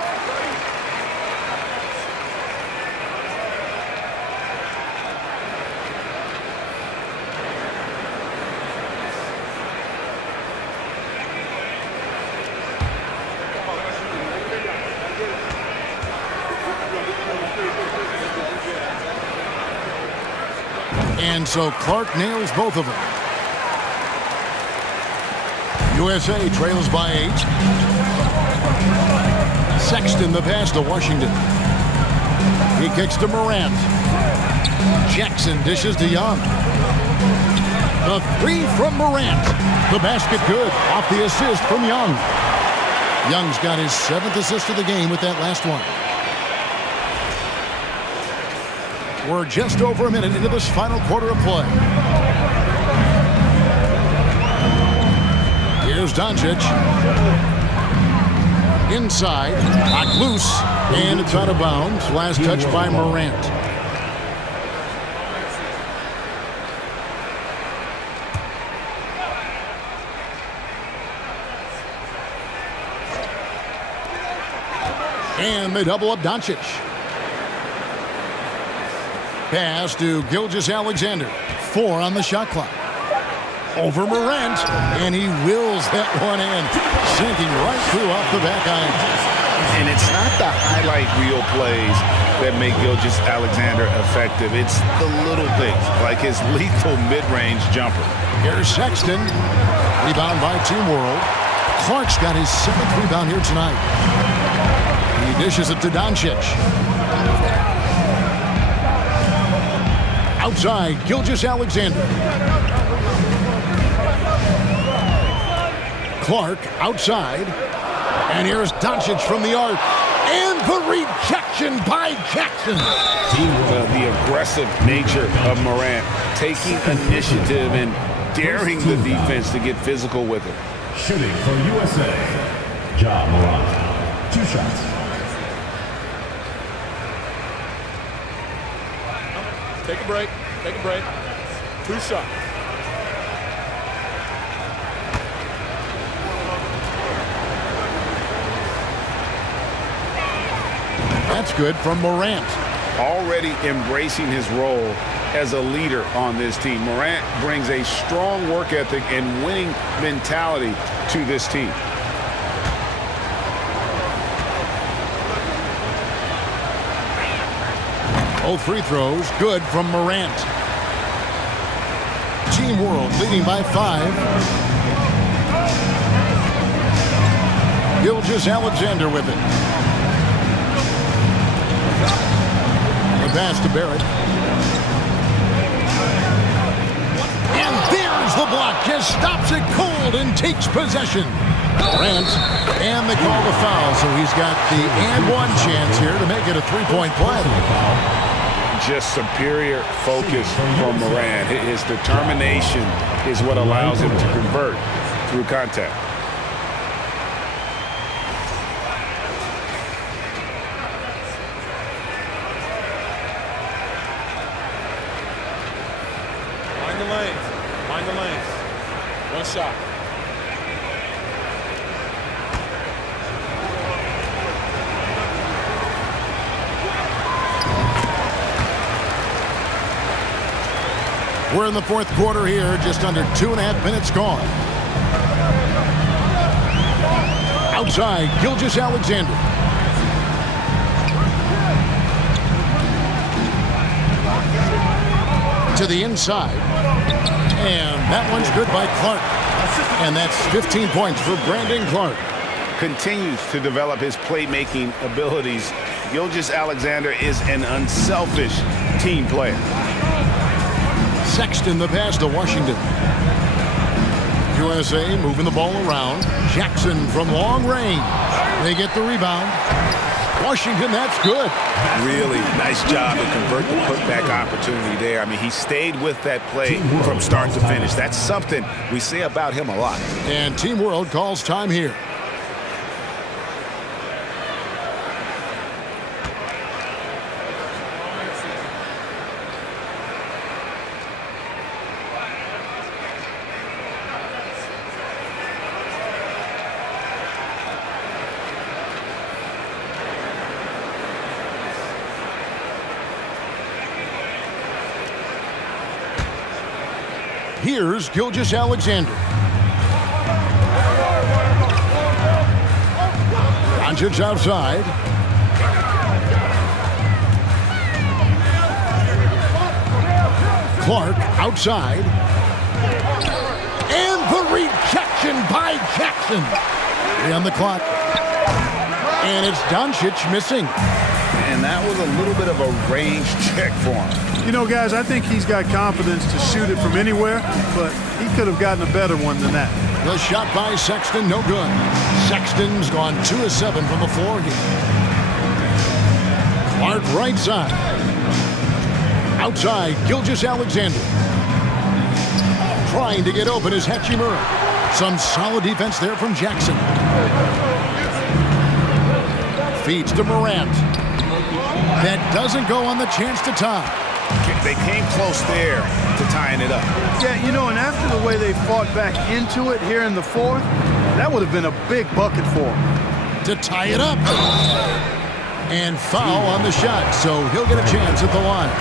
And so Clark nails both of them. USA trails by 8. Sexton the pass to Washington. He kicks to Morant. Jackson dishes to Young. The 3 from Morant. The basket good off the assist from Young. Young's got his 7th assist of the game with that last one. We're just over a minute into this final quarter of play. Here's Doncic. Inside, knocked loose, and it's out of bounds. Last touch by Morant. And they double up Doncic. Pass to Gilgeous-Alexander. 4 on the shot clock. Over Morant, and he wills that one in, sinking right through off the back iron. And it's not the highlight reel plays that make Gilgeous-Alexander effective. It's the little things, like his lethal mid-range jumper. Here's Sexton. Rebound by Team World. Clark's got his 7th rebound here tonight. He dishes it to Doncic. Outside, Gilgeous-Alexander. Clark outside. And here's Doncic from the arc. And the rejection by Jackson. The aggressive nature of Morant, taking initiative and daring the defense to get physical with it. Shooting for USA, Ja Morant. 2 shots. Take a break. Take a break. 2 shots. That's good from Morant. Already embracing his role as a leader on this team. Morant brings a strong work ethic and winning mentality to this team. Both free throws good from Morant. Team World leading by 5. Gilgeous-Alexander with it. The pass to Barrett. And there's the block. Just stops it cold and takes possession. Morant, and they call the foul, so he's got the and 1 chance here to make it a 3-point play. Just superior focus from Morant. His determination is what allows him to convert through contact. Mind the lanes. Mind the lanes. 1 shot. We're in the 4th quarter here, just under 2.5 minutes gone. Outside, Gilgeous-Alexander. to the inside. And that one's good by Clark. And that's 15 points for Brandon Clark. Continues to develop his playmaking abilities. Gilgeous-Alexander is an unselfish team player. Sexton the pass to Washington. USA moving the ball around. Jackson from long range. They get the rebound. Washington, that's good. Really nice job to convert the putback opportunity there. I mean, he stayed with that play from start to finish. That's something we say about him a lot. And Team World calls time here. Here's Gilgeous-Alexander. Doncic outside. Clark outside. And the rejection by Jackson. 3 on the clock. And it's Doncic missing. And that was a little bit of a range check for him. You know, guys, I think he's got confidence to shoot it from anywhere, but he could have gotten a better one than that. The shot by Sexton, no good. Sexton's gone 2 of 7 from the floor here. Clark right side. Outside, Gilgeous-Alexander. Trying to get open is Hachimura. Some solid defense there from Jackson. Feeds to Morant. That doesn't go on the chance to tie. They came close there to tying it up. Yeah, you know, and after the way they fought back into it here in the fourth, that would have been a big bucket for him. To tie it up. And foul on the shot, so he'll get a chance at the line.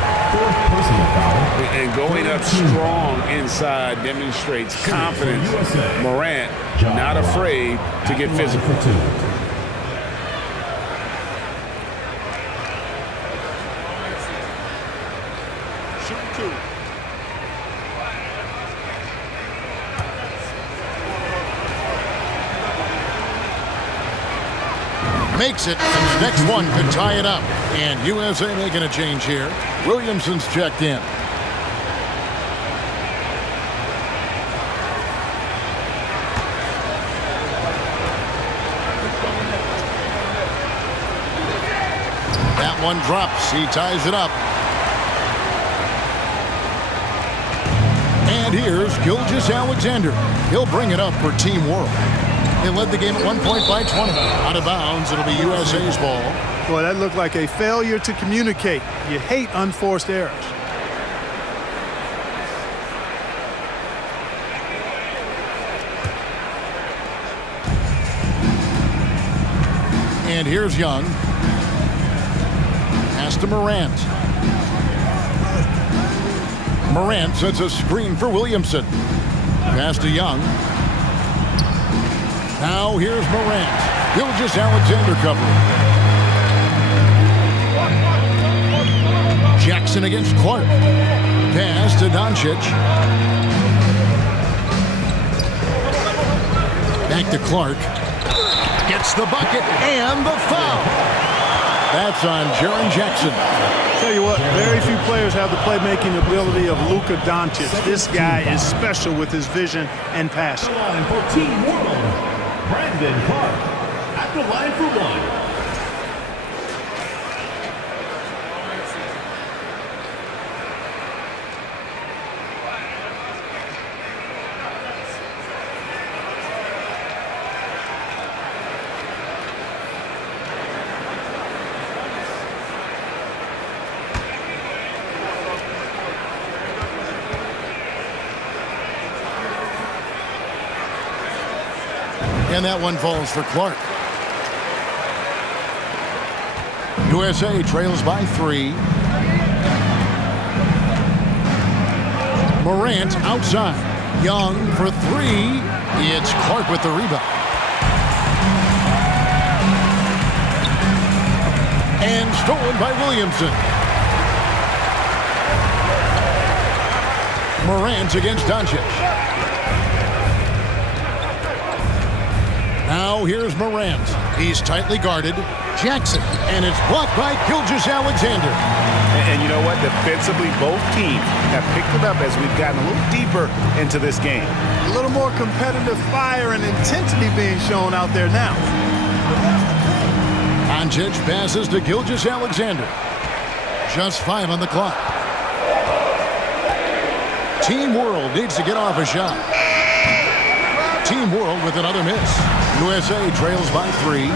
And going up strong inside demonstrates confidence. Morant not afraid to get physical. Makes it, and the next one could tie it up. And USA making a change here. Williamson's checked in. That one drops. He ties it up. And here's Gilgeous-Alexander. He'll bring it up for Team World. They led the game at 1 point by 20. Out of bounds, it'll be USA's ball. Boy, that looked like a failure to communicate. You hate unforced errors. And here's Young. Pass to Morant. Morant sets a screen for Williamson. Pass to Young. Now here's Morant. Gilgeous-Alexander covering. Jackson against Clark. Pass to Doncic. Back to Clark. Gets the bucket and the foul. That's on Jaren Jackson. Tell you what, very few players have the playmaking ability of Luka Doncic. This guy is special with his vision and passion. Line for Team World, Brandon Clark at the line for one. And that one falls for Clark. USA trails by 3. Morant outside. Young for 3. It's Clark with the rebound. And stolen by Williamson. Morant's against Doncic. Now here's Morant. He's tightly guarded. Jackson, and it's blocked by Gilgeous-Alexander. And you know what? Defensively, both teams have picked it up as we've gotten a little deeper into this game. A little more competitive fire and intensity being shown out there now. Doncic passes to Gilgeous-Alexander. Just 5 on the clock. Team World needs to get off a shot. Team World with another miss. USA trails by 3.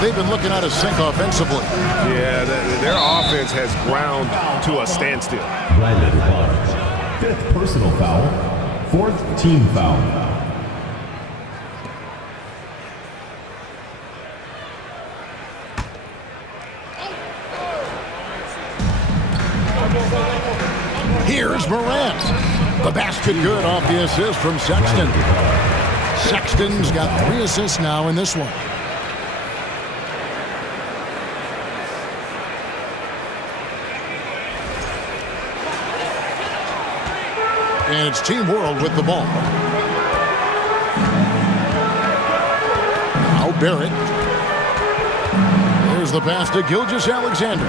They've been looking out of sync offensively. Yeah, their offense has ground to a standstill. Brandon Clark. 5th personal foul. 4th team foul. Here's Morant. The basket good off the assist from Sexton. Sexton's got 3 assists now in this one. And it's Team World with the ball. Now Barrett. There's the pass to Gilgeous-Alexander.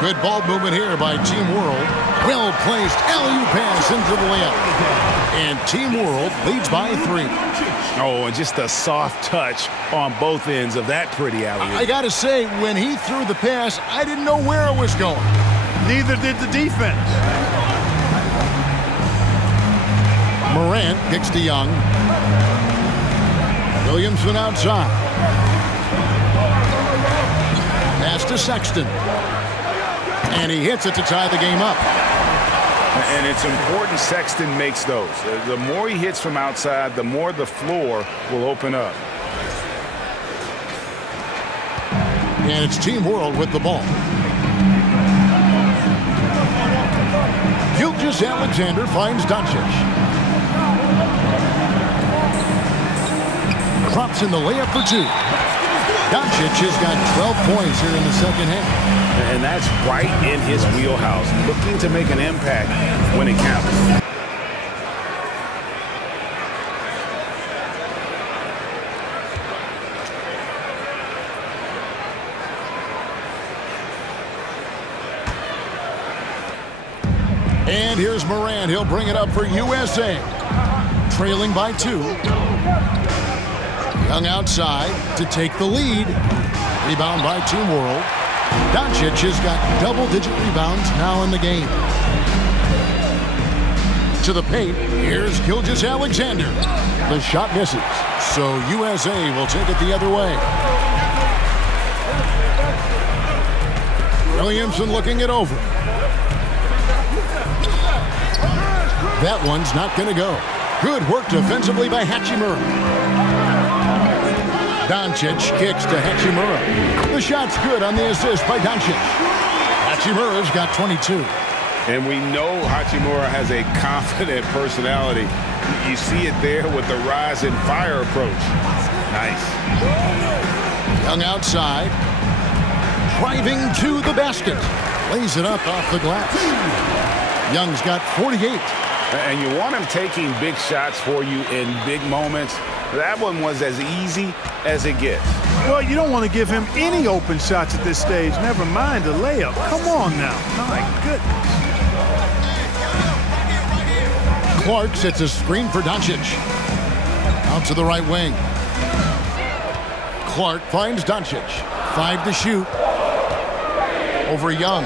Good ball movement here by Team World. Well-placed alley-oop pass into the layup. And Team World leads by 3. Oh, and just a soft touch on both ends of that pretty alley-oop. I got to say, when he threw the pass, I didn't know where it was going. Neither did the defense. Morant kicks to Young. Williamson outside. Pass to Sexton. And he hits it to tie the game up. And it's important Sexton makes those. The more he hits from outside, the more the floor will open up. And it's Team World with the ball. Gilgeous-Alexander finds Doncic. Drops in the layup for 2. Doncic has got 12 points here in the second half. And that's right in his wheelhouse, looking to make an impact when it counts. And here's Morant. He'll bring it up for USA. Trailing by 2. Young outside to take the lead. Rebound by Team World. Doncic has got double-digit rebounds now in the game. To the paint, here's Gilgeous-Alexander. The shot misses, so USA will take it the other way. Williamson looking it over. That one's not going to go. Good work defensively by Hachimura. Doncic kicks to Hachimura. The shot's good on the assist by Doncic. Hachimura's got 22. And we know Hachimura has a confident personality. You see it there with the rise and fire approach. Nice. Young outside. Driving to the basket. Lays it up off the glass. Young's got 48. And you want him taking big shots for you in big moments. That one was as easy as it gets. Well, you don't want to give him any open shots at this stage. Never mind a layup. Come on now. My goodness. Clark sets a screen for Doncic. Out to the right wing. Clark finds Doncic. 5 to shoot. Over Young.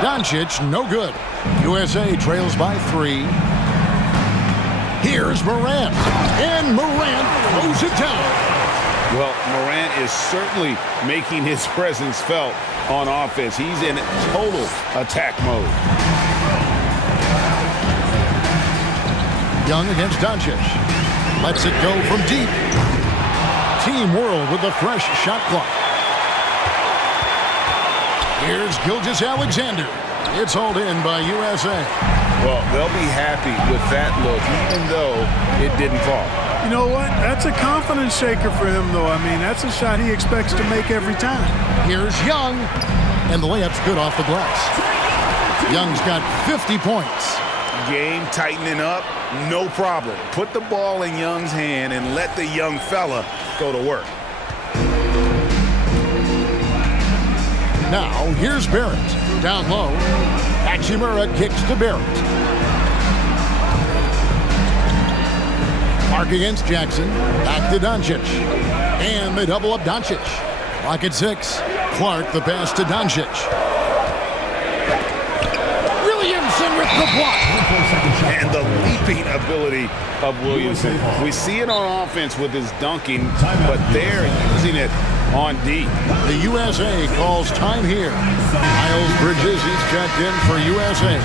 Doncic, no good. USA trails by 3. Here's Morant. And Morant throws it down. Well, Morant is certainly making his presence felt on offense. He's in total attack mode. Young against Doncic. Lets it go from deep. Team World with the fresh shot clock. Here's Gilgeous-Alexander. It's hauled in by USA. Well, they'll be happy with that look, even though it didn't fall. You know what? That's a confidence shaker for him, though. I mean, that's a shot he expects to make every time. Here's Young. And the layup's good off the glass. Young's got 50 points. Game tightening up, no problem. Put the ball in Young's hand and let the young fella go to work. Now, here's Barrett. Down low, Hachimura kicks to Barrett. Clark against Jackson. Back to Doncic. And they double up Doncic. Clock at 6. Clark the pass to Doncic. Williamson with the block. And the leaping ability of Williamson. We see it on offense with his dunking, but they're using it on D. The USA calls time here. Miles Bridges, he's checked in for USA.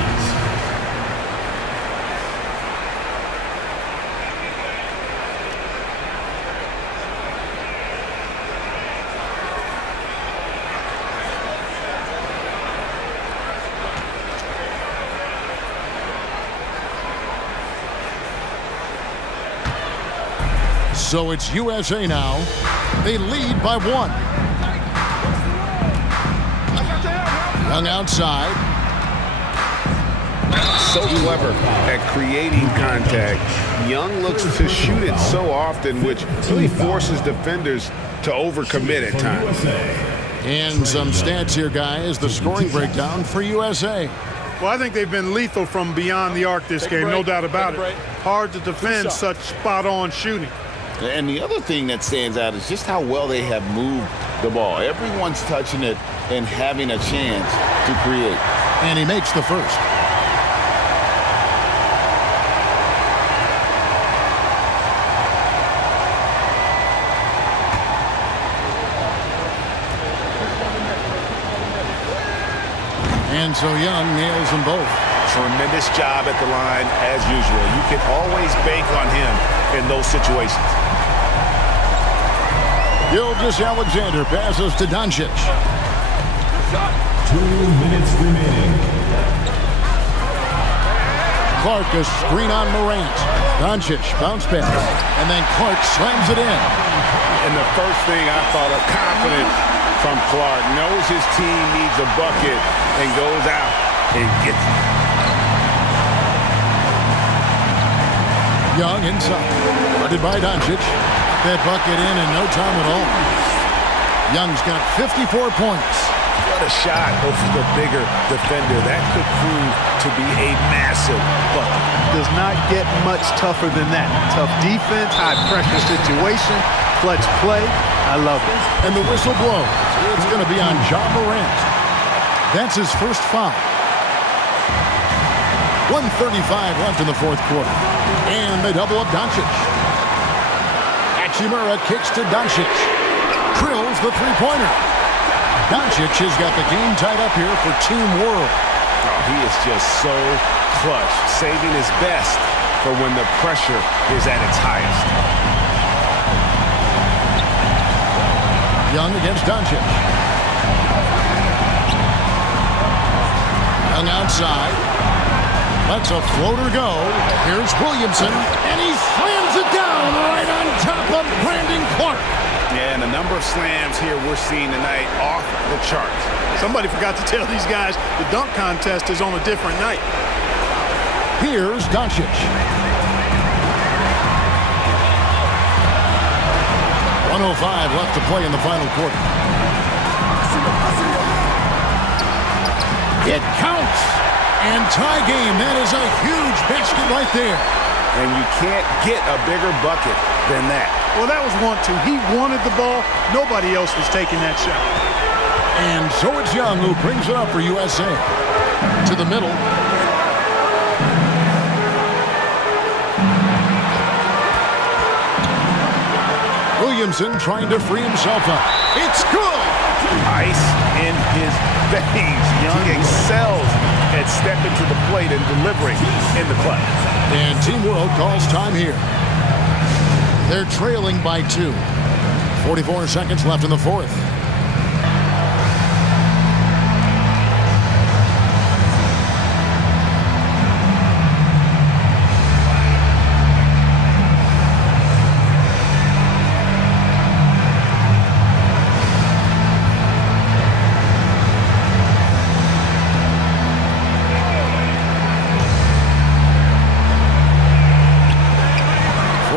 So it's USA now. They lead by 1. Young outside. So clever at creating contact. Young looks to shoot it so often, which really forces defenders to overcommit at times. And some stats here, guys. The scoring breakdown for USA. Well, I think they've been lethal from beyond the arc this game, no doubt about it. Hard to defend such spot-on shooting. And the other thing that stands out is just how well they have moved the ball. Everyone's touching it and having a chance to create. And he makes the first. And so Young nails them both. Tremendous job at the line as usual. You can always bank on him in those situations. Gilgeous-Alexander passes to Doncic. 2 minutes remaining. Clark a screen on Morant. Doncic bounce pass. And then Clark slams it in. And the first thing I thought of, confidence from Clark. Knows his team needs a bucket and goes out and gets it. Young inside. Guarded by Doncic. That bucket in no time at all. Young's got 54 points. What a shot over the bigger defender. That could prove to be a massive bucket. Does not get much tougher than that. Tough defense, high pressure situation, clutch play. I love it. And the whistle blows. It's going to be on Ja Morant. That's his first foul. 1:35 left in the fourth quarter. And they double up Doncic. Hachimura kicks to Doncic. Drills the three-pointer. Doncic has got the game tied up here for Team World. Oh, he is just so clutch, saving his best for when the pressure is at its highest. Young against Doncic. Young outside. Lets a floater go. Here's Williamson, and he slams it down right on top of Brandon Clark. Yeah, and the number of slams here we're seeing tonight off the charts. Somebody forgot to tell these guys the dunk contest is on a different night. Here's Doncic. 1:05 left to play in the final quarter. It counts. And tie game. That is a huge basket right there. And you can't get a bigger bucket than that. Well, that was 1-2. He wanted the ball. Nobody else was taking that shot. And so it's Young who brings it up for USA. To the middle. Williamson trying to free himself up. It's good. Ice in his veins. Young excels at stepping to the plate and delivering in the clutch. And Team World calls time here. They're trailing by 2. 44 seconds left in the fourth.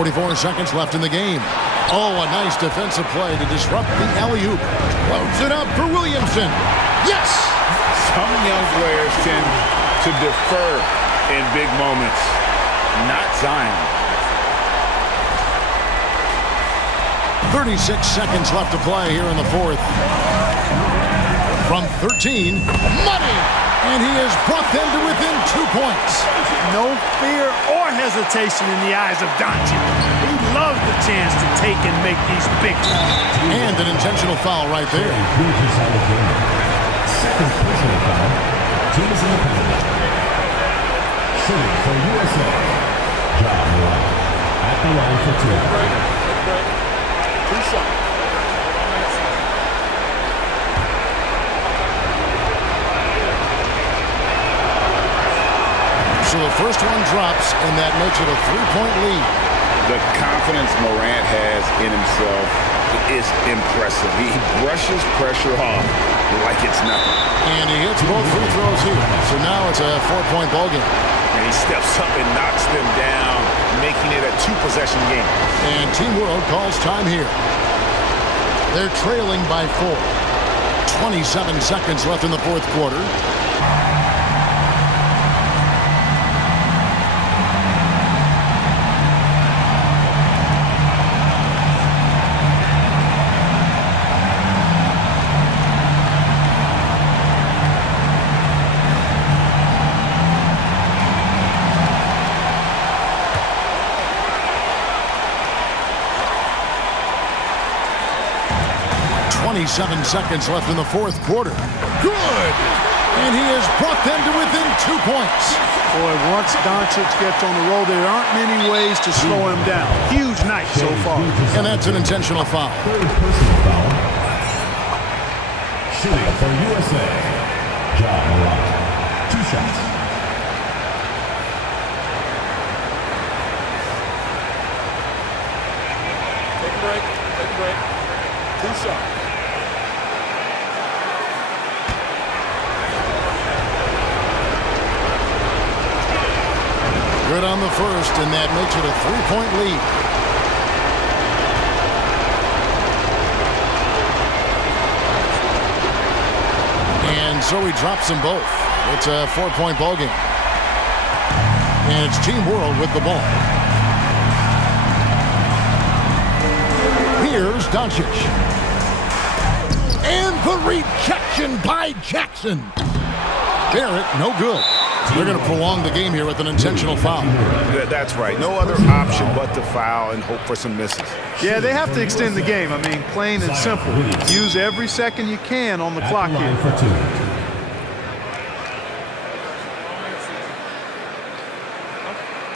44 seconds left in the game. Oh, a nice defensive play to disrupt the alley-oop. Loads it up for Williamson. Yes! Some young players tend to defer in big moments. Not Zion. 36 seconds left to play here in the fourth. From 13, Money! And he has brought them to within 2 points. No fear or hesitation in the eyes of Doncic. He loves the chance to take and make these big ones. And an intentional foul right there. Second personal foul. Team is in the penalty. Shooting for USA. John Moran at the line for two. Two shots. So the first one drops, and that makes it a 3-point lead. The confidence Morant has in himself is impressive. He brushes pressure off like it's nothing. And he hits both free throws here. So now it's a 4-point ball game. And he steps up and knocks them down, making it a 2-possession game. And Team World calls time here. They're trailing by 4. 27 seconds left in the fourth quarter. Seven seconds left in the fourth quarter. Good! And he has brought them to within 2 points. Boy, once Doncic gets on the roll, there aren't many ways to slow him down. Huge night so far. And that's an intentional foul. Third personal foul. Shooting for USA. John Moran. 2 shots. Take a break. Take a break. 2 shots. Good on the first, and that makes it a 3-point lead. And so he drops them both. It's a 4-point ball game. And it's Team World with the ball. Here's Doncic. And the rejection by Jackson. Barrett, no good. They're going to prolong the game here with an intentional foul. That's right. No other option but to foul and hope for some misses. Yeah, they have to extend the game. I mean, plain and simple. Use every second you can on the clock here. For two.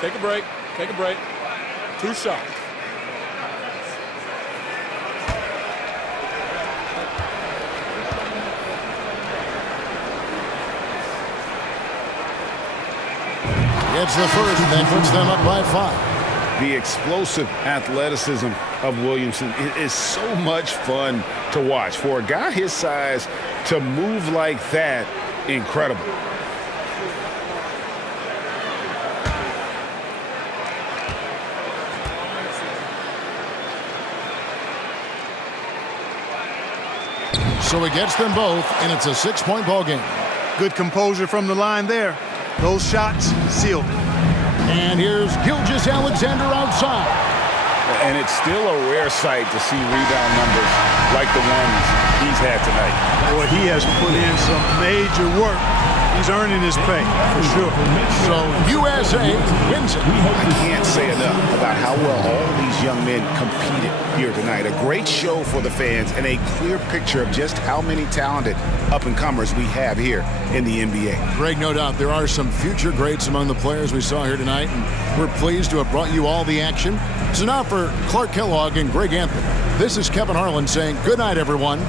Take a break. Take a break. 2 shots. It's the first, and that puts them up by 5. The explosive athleticism of Williamson is so much fun to watch. For a guy his size to move like that, incredible. So he gets them both, and it's a 6-point ball game. Good composure from the line there. Those shots sealed it. And here's Gilgeous-Alexander outside. And it's still a rare sight to see rebound numbers like the ones he's had tonight. Boy, he has put in some major work. He's earning his pay, for sure. So USA wins it. I can't say enough about how well all these young men competed here tonight. A great show for the fans and a clear picture of just how many talented up-and-comers we have here in the NBA. Greg, no doubt there are some future greats among the players we saw here tonight, and we're pleased to have brought you all the action. So now for Clark Kellogg and Greg Anthony, this is Kevin Harlan saying good night, everyone.